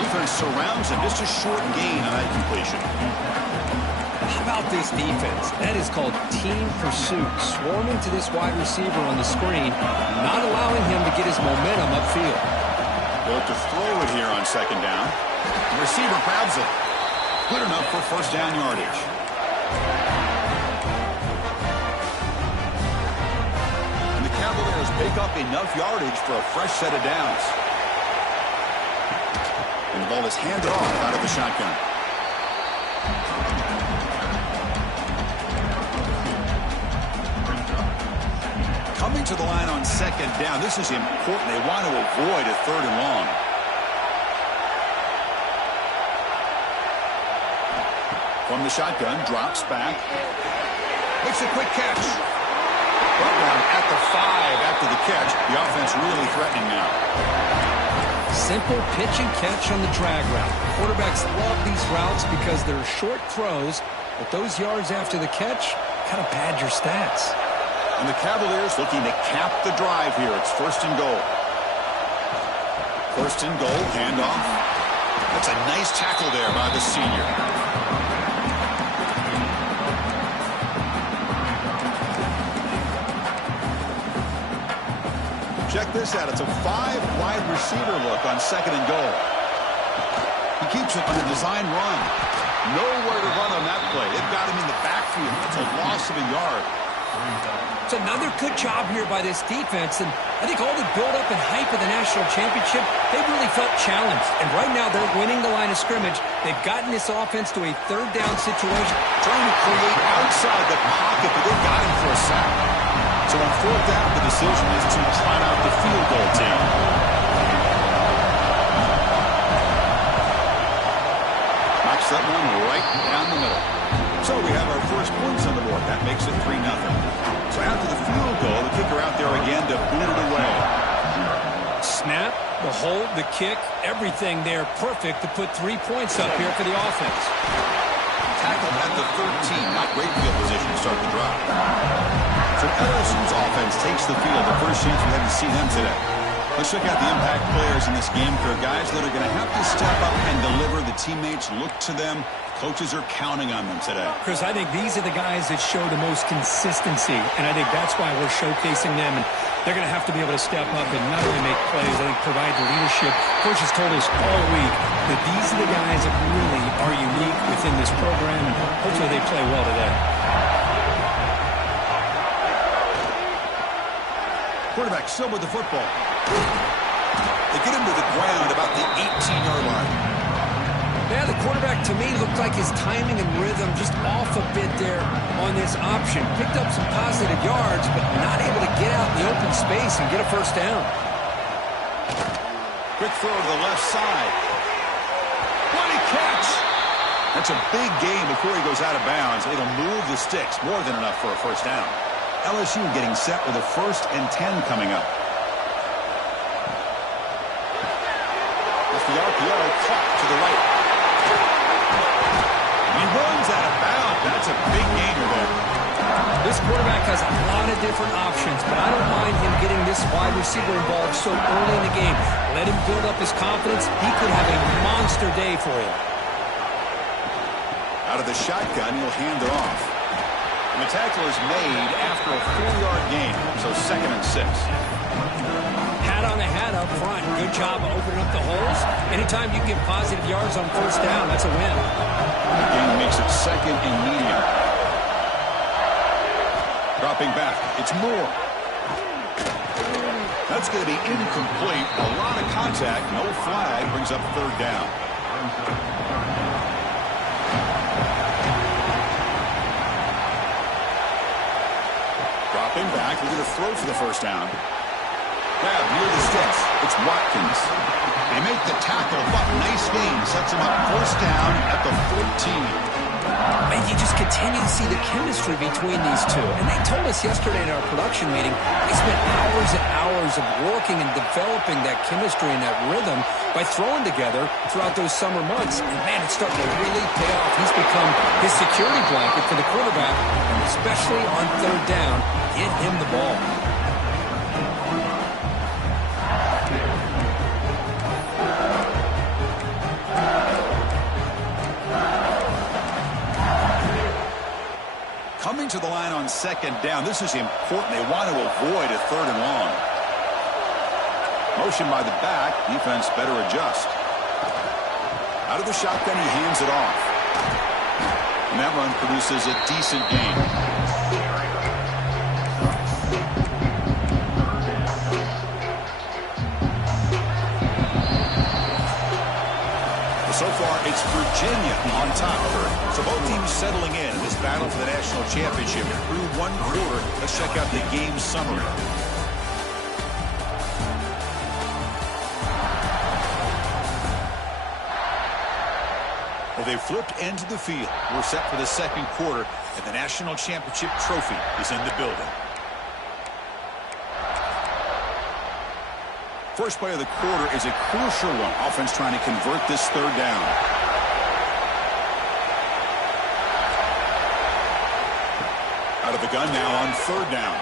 Defense surrounds him. Just a short gain on that completion. How about this defense? That is called team pursuit. Swarming to this wide receiver on the screen, not allowing him to get his momentum upfield. They'll look to throw it here on second down. The receiver grabs it. Good enough for first down yardage. And the Cavaliers pick up enough yardage for a fresh set of downs. And the ball is handed off out of the shotgun. Coming to the line on second down. This is important. They want to avoid a third and long. From the shotgun, drops back. Makes a quick catch. Brought down at the 5 after the catch. The offense really threatening now. Simple pitch and catch on the drag route. Quarterbacks love these routes because they're short throws, but those yards after the catch kind of pad your stats. And the Cavaliers looking to cap the drive here. It's first and goal. First and goal, handoff. That's a nice tackle there by the senior. Check this out. It's a 5-wide receiver look on second and goal. He keeps it on a design run. Nowhere to run on that play. They've got him in the backfield. It's a loss of a yard. It's another good job here by this defense, and I think all the build-up and hype of the national championship, they really felt challenged. And right now, they're winning the line of scrimmage. They've gotten this offense to a third down situation. Trying to create outside the pocket, but they've got him for a sack. So on fourth down, the decision is to trot out the field goal team. Knocks that one right down the middle. So we have our first points on the board. That makes it 3-0. So after the field goal, the kicker out there again to boot it away. Snap, The hold, the kick, everything there perfect to put 3 points up here for the offense. Tackled at the 13. Not great field position to start the drive. So LSU's offense takes the field. The first chance we haven't seen them today. Let's check out the impact players in this game. For guys that are going to have to step up and deliver. The teammates look to them. Coaches are counting on them today. Chris, I think these are the guys that show the most consistency, and I think that's why we're showcasing them. And they're going to have to be able to step up and not only make plays, I think provide the leadership. Coach has told us all week that these are the guys that really are unique within this program, and hopefully they play well today. Quarterback still with the football. They get him to the ground about the 18-yard line. Yeah, the quarterback, to me, looked like his timing and rhythm just off a bit there on this option. Picked up some positive yards, but not able to get out in the open space and get a first down. Quick throw to the left side. What a catch! That's a big gain before he goes out of bounds. It'll move the sticks, more than enough for a first down. LSU getting set with a 1st and 10 coming up. That's the RPO, caught to the right. He runs out of bounds. That's a big gainer there. This quarterback has a lot of different options, but I don't mind him getting this wide receiver involved so early in the game. Let him build up his confidence. He could have a monster day for you. Out of the shotgun, he'll hand it off. And the tackle is made after a 4-yard gain, so 2nd and 6. Hat on the hat up front. Good job opening up the holes. Anytime you get positive yards on first down, that's a win. The gain makes it 2nd and medium. Dropping back. It's Moore. That's going to be incomplete. A lot of contact. No flag. Brings up 3rd down. Dropping back. We're going to throw for the first down. Grab near the sticks. It's Watkins. They make the tackle, but nice gain. Sets him up 1st down at the 14. And you just continue to see the chemistry between these two. And they told us yesterday in our production meeting, they spent hours and hours of working and developing that chemistry and that rhythm by throwing together throughout those summer months. And man, it's starting to really pay off. He's become his security blanket for the quarterback, and especially on 3rd down, get him the ball. Coming to the line on 2nd down. This is important. They want to avoid a 3rd and long. Motion by the back. Defense better adjust. Out of the shotgun, he hands it off. And that run produces a decent gain. So far, it's Virginia on top. So both teams settling in this battle for the national championship through 1 quarter. Let's check out the game summary. Well, they flipped into the field. We're set for the 2nd quarter, and the national championship trophy is in the building. First play of the quarter is a crucial one. Offense trying to convert this 3rd down. Out of the gun now on 3rd down.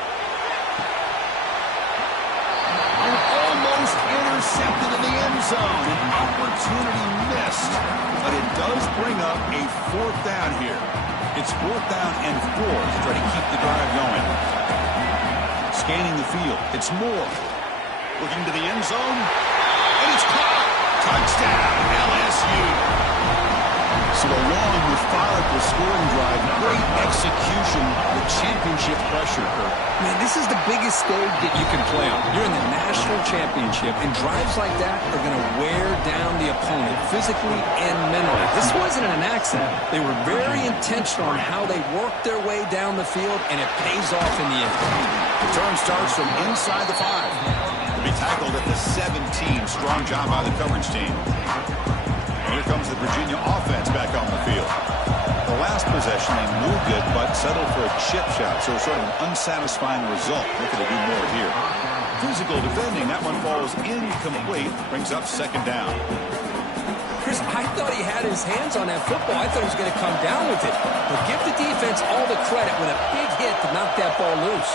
Almost intercepted in the end zone. An opportunity missed. But it does bring up a 4th down here. It's 4th down and 4 to try to keep the drive going. Scanning the field. It's Moore. Looking to the end zone, and it's caught. Touchdown, LSU. So a long, methodical scoring drive, great execution, the championship pressure. Man, this is the biggest stage that you can play on. You're in the national championship, and drives like that are going to wear down the opponent physically and mentally. This wasn't an accident. They were very intentional on how they worked their way down the field, and it pays off in the end. The turn starts from inside the 5. To be tackled at the 17. Strong job by the coverage team. And here comes the Virginia offense back on the field. The last possession, they moved it, but settled for a chip shot. So sort of an unsatisfying result. Looking to do more here. Physical defending. That one falls incomplete. Brings up second down. Chris, I thought he had his hands on that football. I thought he was going to come down with it. But give the defense all the credit with a big hit to knock that ball loose.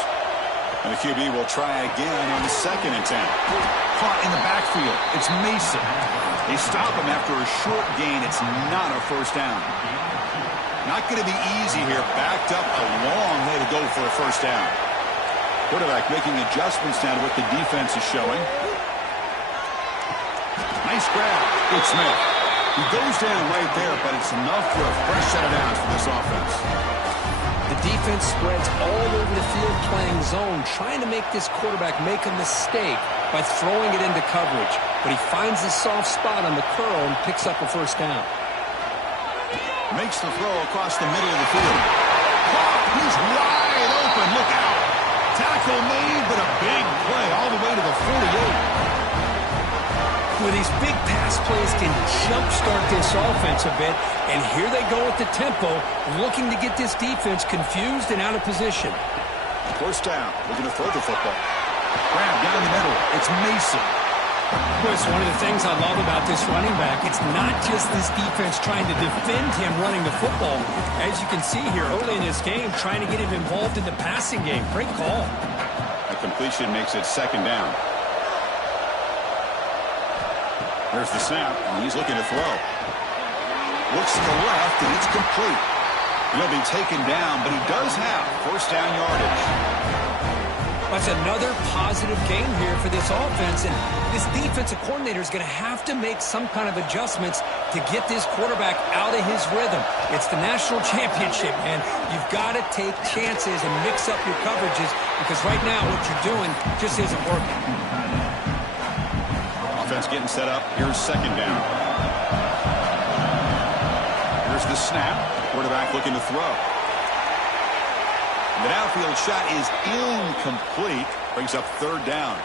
And the QB will try again on the 2nd and 10. Caught in the backfield. It's Mason. They stop him after a short gain. It's not a first down. Not going to be easy here. Backed up a long way to go for a first down. Quarterback making adjustments now to what the defense is showing. Nice grab. Good Smith. He goes down right there, but it's enough for a fresh set of downs for this offense. The defense spreads all over the field playing zone, trying to make this quarterback make a mistake by throwing it into coverage. But he finds a soft spot on the curl and picks up a first down. Makes the throw across the middle of the field. He's wide open. Look out. Tackle made, but a big play all the way to the 48. With these big pass plays can jumpstart this offense a bit, and here they go at the tempo, looking to get this defense confused and out of position. First down, looking to throw the football. Grab down the middle. It's Mason. Chris, one of the things I love about this running back, it's not just this defense trying to defend him running the football. As you can see here early in this game, trying to get him involved in the passing game. Great call. A completion makes it second down. There's the snap, and he's looking to throw. Looks to the left, and it's complete. He'll be taken down, but he does have first down yardage. That's another positive game here for this offense, and this defensive coordinator is going to have to make some kind of adjustments to get this quarterback out of his rhythm. It's the national championship, and you've got to take chances and mix up your coverages, because right now what you're doing just isn't working. Offense getting set up. Here's second down. Here's the snap. Quarterback looking to throw. The downfield shot is incomplete. Brings up third down.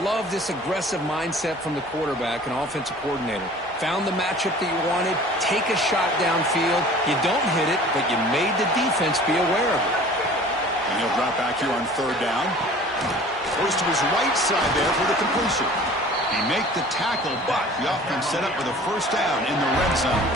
Love this aggressive mindset from the quarterback and offensive coordinator. Found the matchup that you wanted. Take a shot downfield. You don't hit it, but you made the defense be aware of it. And he'll drop back here on third down. Goes to his right side there for the completion. He make the tackle, but the offense set up with a first down in the red zone.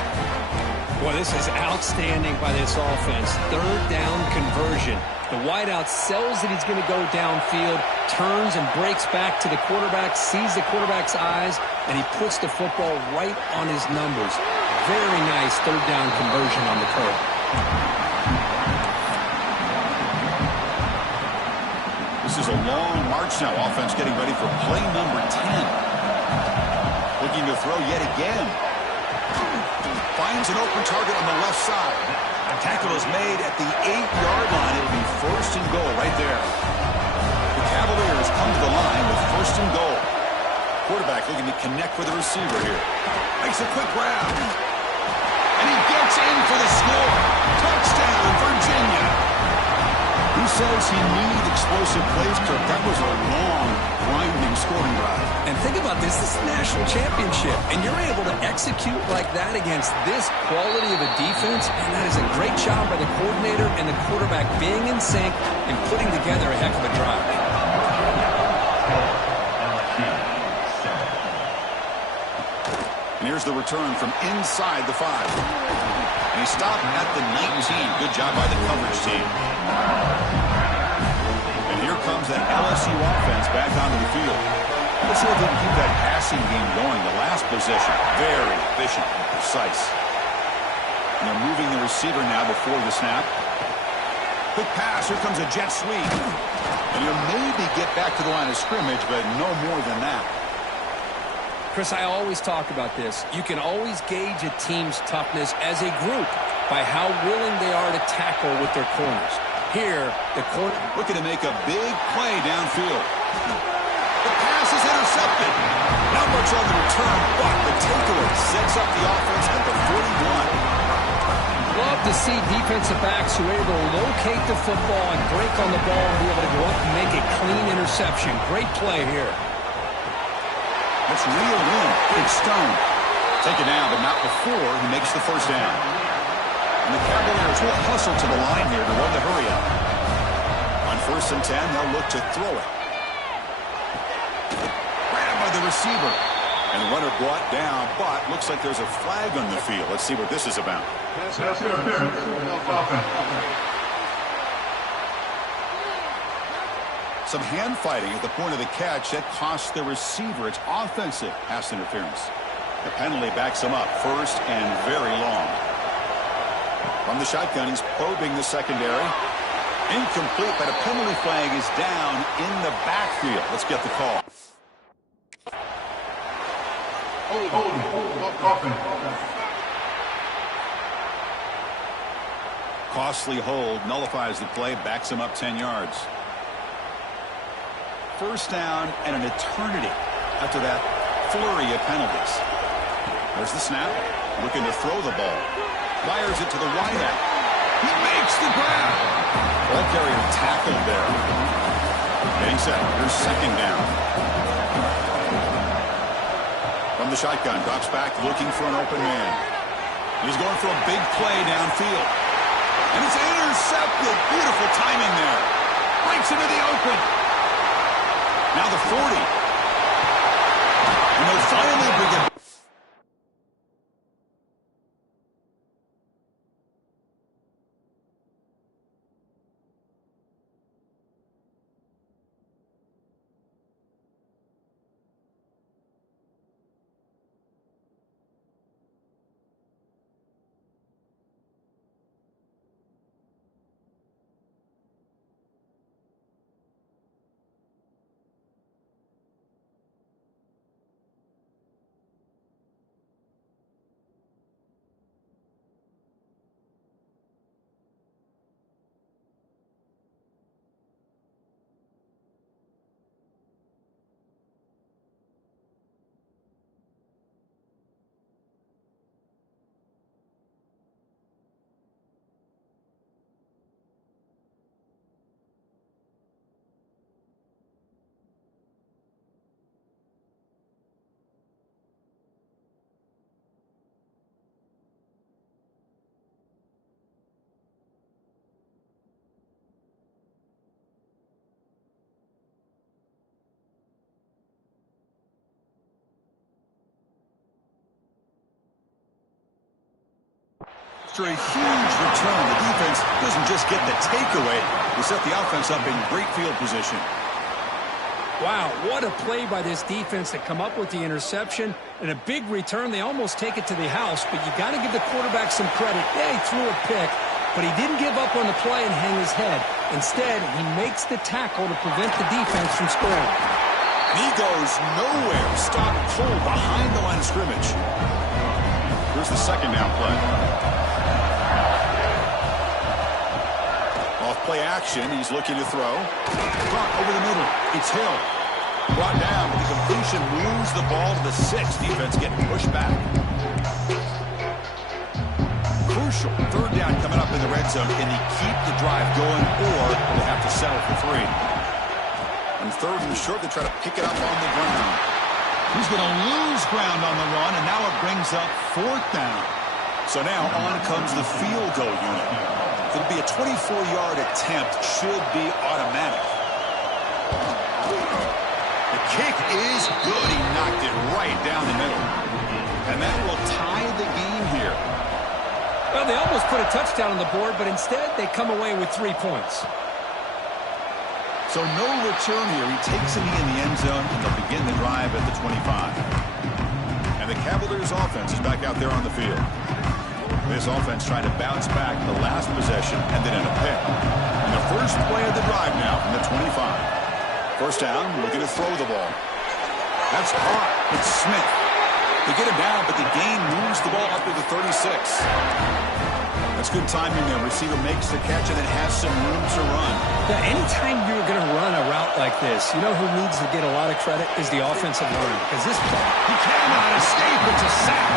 Boy, this is outstanding by this offense. Third down conversion. The wideout sells that he's going to go downfield, turns and breaks back to the quarterback, sees the quarterback's eyes, and he puts the football right on his numbers. Very nice third down conversion on the curve. This is a long march now. Offense getting ready for play number 10. Looking to throw yet again. Finds an open target on the left side. A tackle is made at the 8-yard line. It'll be first and goal right there. The Cavaliers come to the line with first and goal. Quarterback looking to connect with the receiver here. Makes a quick grab. And he gets in for the score. Touchdown, Virginia. Who says he needed explosive plays, Kirk? That was a long, grinding scoring drive. And think about this. This is the national championship, and you're able to execute like that against this quality of a defense, and that is a great job by the coordinator and the quarterback being in sync and putting together a heck of a drive. And here's the return from inside the 5. And he stopped at the 19. Good job by the coverage team. And here comes that LSU offense back onto the field. Let's see if they can keep that passing game going. The last possession, very efficient and precise. And they're moving the receiver now before the snap. Quick pass. Here comes a jet sweep. And he'll maybe get back to the line of scrimmage, but no more than that. Chris, I always talk about this. You can always gauge a team's toughness as a group by how willing they are to tackle with their corners. Here, the corner looking to make a big play downfield. The pass is intercepted. Not much on the return, but the takeaway sets up the offense at the 41. Love to see defensive backs who are able to locate the football and break on the ball and be able to go up and make a clean interception. Great play here. Let's reel in. Big Stone. Take it down, but not before he makes the first down. And the Cavaliers will hustle to the line here to run the hurry up. On 1st and 10, they'll look to throw it. the receiver. And the runner brought down, but looks like there's a flag on the field. Let's see what this is about. Some hand fighting at the point of the catch. That cost the receiver. It's offensive pass interference. The penalty backs him up. First and very long. From the shotgun, he's probing the secondary. Incomplete, but a penalty flag is down in the backfield. Let's get the call. Costly hold nullifies the play, backs him up 10 yards. First down and an eternity after that flurry of penalties. There's the snap, looking to throw the ball. Fires it to the wideout. He makes the grab. Ball carrier tackled there. Getting set. Here's second down. From the shotgun, drops back, looking for an open man. He's going for a big play downfield. And it's intercepted. Beautiful timing there. Breaks into the open. Now the 40. And they'll finally bring it. After a huge return, the defense doesn't just get the takeaway. They set the offense up in great field position. Wow, what a play by this defense to come up with the interception. And a big return. They almost take it to the house, but you got to give the quarterback some credit. Yeah, he threw a pick, but he didn't give up on the play and hang his head. Instead, he makes the tackle to prevent the defense from scoring. And he goes nowhere. Stop cold behind the line of scrimmage. Here's the second down play. Play action. He's looking to throw. Caught over the middle. It's Hill. Brought down. The completion moves the ball to the 6. Defense getting pushed back. Crucial. Third down coming up in the red zone. Can he keep the drive going, or will they have to settle for 3? And third and short, they try to pick it up on the ground. He's going to lose ground on the run, and now it brings up 4th down. So now on comes the field goal unit. It'll be a 24-yard attempt. Should be automatic. The kick is good. He knocked it right down the middle. And that will tie the game here. Well, they almost put a touchdown on the board, but instead they come away with 3 points. So no return here. He takes a knee in the end zone, and they'll begin the drive at the 25. And the Cavaliers offense is back out there on the field. This offense trying to bounce back the last possession and then in a pick. And the first play of the drive now from the 25. First down, looking to throw the ball. That's caught. It's Smith. They get him down, but the gain moves the ball up to the 36. That's good timing there. Receiver makes the catch and then has some room to run. Yeah, anytime you're going to run a route like this, you know who needs to get a lot of credit is the offensive line. Because this play, he cannot escape. It's a sack.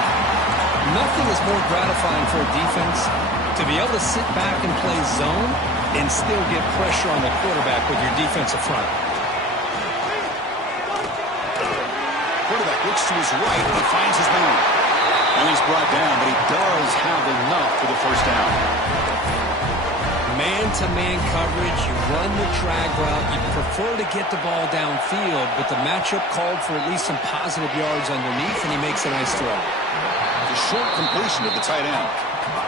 Nothing is more gratifying for a defense to be able to sit back and play zone and still get pressure on the quarterback with your defensive front. Quarterback looks to his right. He finds his man. And he's brought down, but he does have enough for the first down. Man man-to-man coverage, you run the drag route, you prefer to get the ball downfield, but the matchup called for at least some positive yards underneath, and he makes a nice throw. The short completion to the tight end.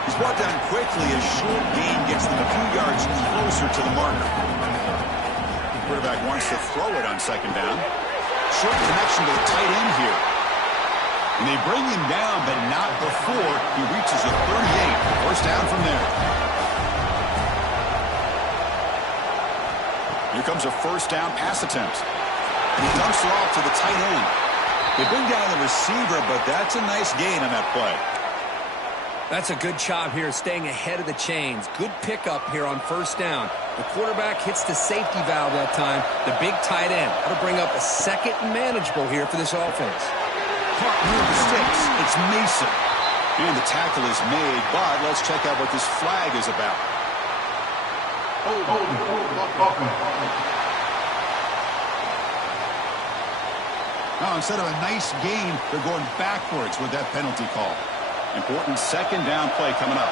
He's brought down quickly as short gain gets them a few yards closer to the marker. The quarterback wants to throw it on second down. Short connection to the tight end here. And they bring him down, but not before he reaches a 38. First down from there. Here comes a first down pass attempt. And he dumps it off to the tight end. They bring down the receiver, but that's a nice gain on that play. That's a good job here, staying ahead of the chains. Good pickup here on first down. The quarterback hits the safety valve that time. The big tight end. That'll bring up a second and manageable here for this offense. Caught near the sticks. It's Mason. And the tackle is made, but let's check out what this flag is about. Now, instead of a nice gain, they're going backwards with that penalty call. Important second down play coming up.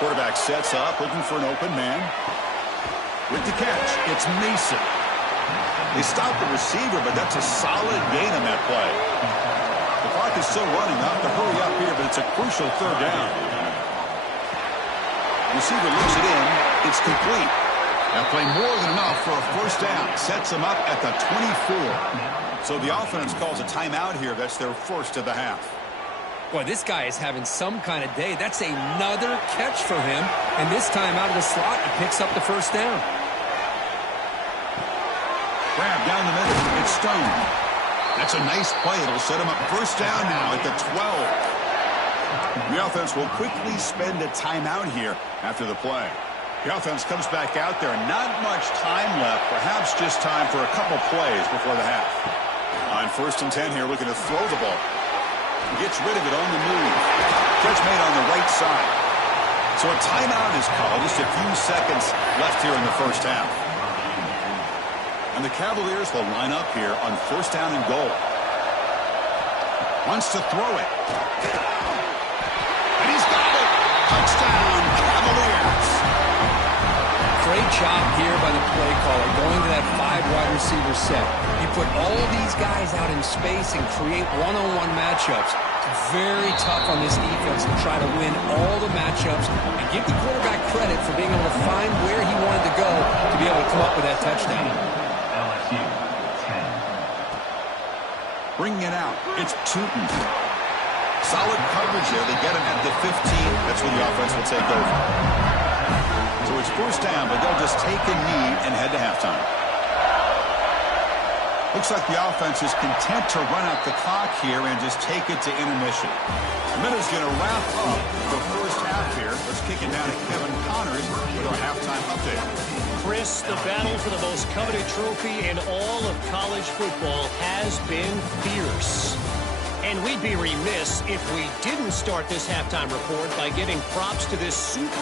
Quarterback sets up, looking for an open man. With the catch, it's Mason. They stop the receiver, but that's a solid gain on that play. The clock is still running. They'll have to hurry up here, but it's a crucial third down. Receiver looks it in. It's complete. Now play more than enough for a first down. Sets them up at the 24. So the offense calls a timeout here. That's their first of the half. Boy, this guy is having some kind of day. That's another catch for him. And this time out of the slot, he picks up the first down. Grab down the middle. It's Stone. That's a nice play. It'll set him up first down now at the 12. The offense will quickly spend a timeout here after the play. The offense comes back out there. Not much time left. Perhaps just time for a couple plays before the half. On first and 10 here, looking to throw the ball. Gets rid of it on the move. Catch made on the right side. So a timeout is called. Just a few seconds left here in the first half. And the Cavaliers will line up here on first down and goal. Wants to throw it. And he's got it. Touchdown, Cavaliers. Great job here by the play caller, going to that 5 wide receiver set. You put all these guys out in space and create one-on-one matchups. It's very tough on this defense to try to win all the matchups and give the quarterback credit for being able to find where he wanted to go to be able to come up with that touchdown. LSU 10. Bringing it out. It's Tootin. Solid coverage there. They get him at the 15. That's where the offense will take over. So it's first down, but they'll just take a knee and head to halftime. Looks like the offense is content to run out the clock here and just take it to intermission. The minute's going to wrap up the first half here. Let's kick it down to Kevin Connors with our halftime update. Chris, the battle for the most coveted trophy in all of college football has been fierce. And we'd be remiss if we didn't start this halftime report by giving props to this super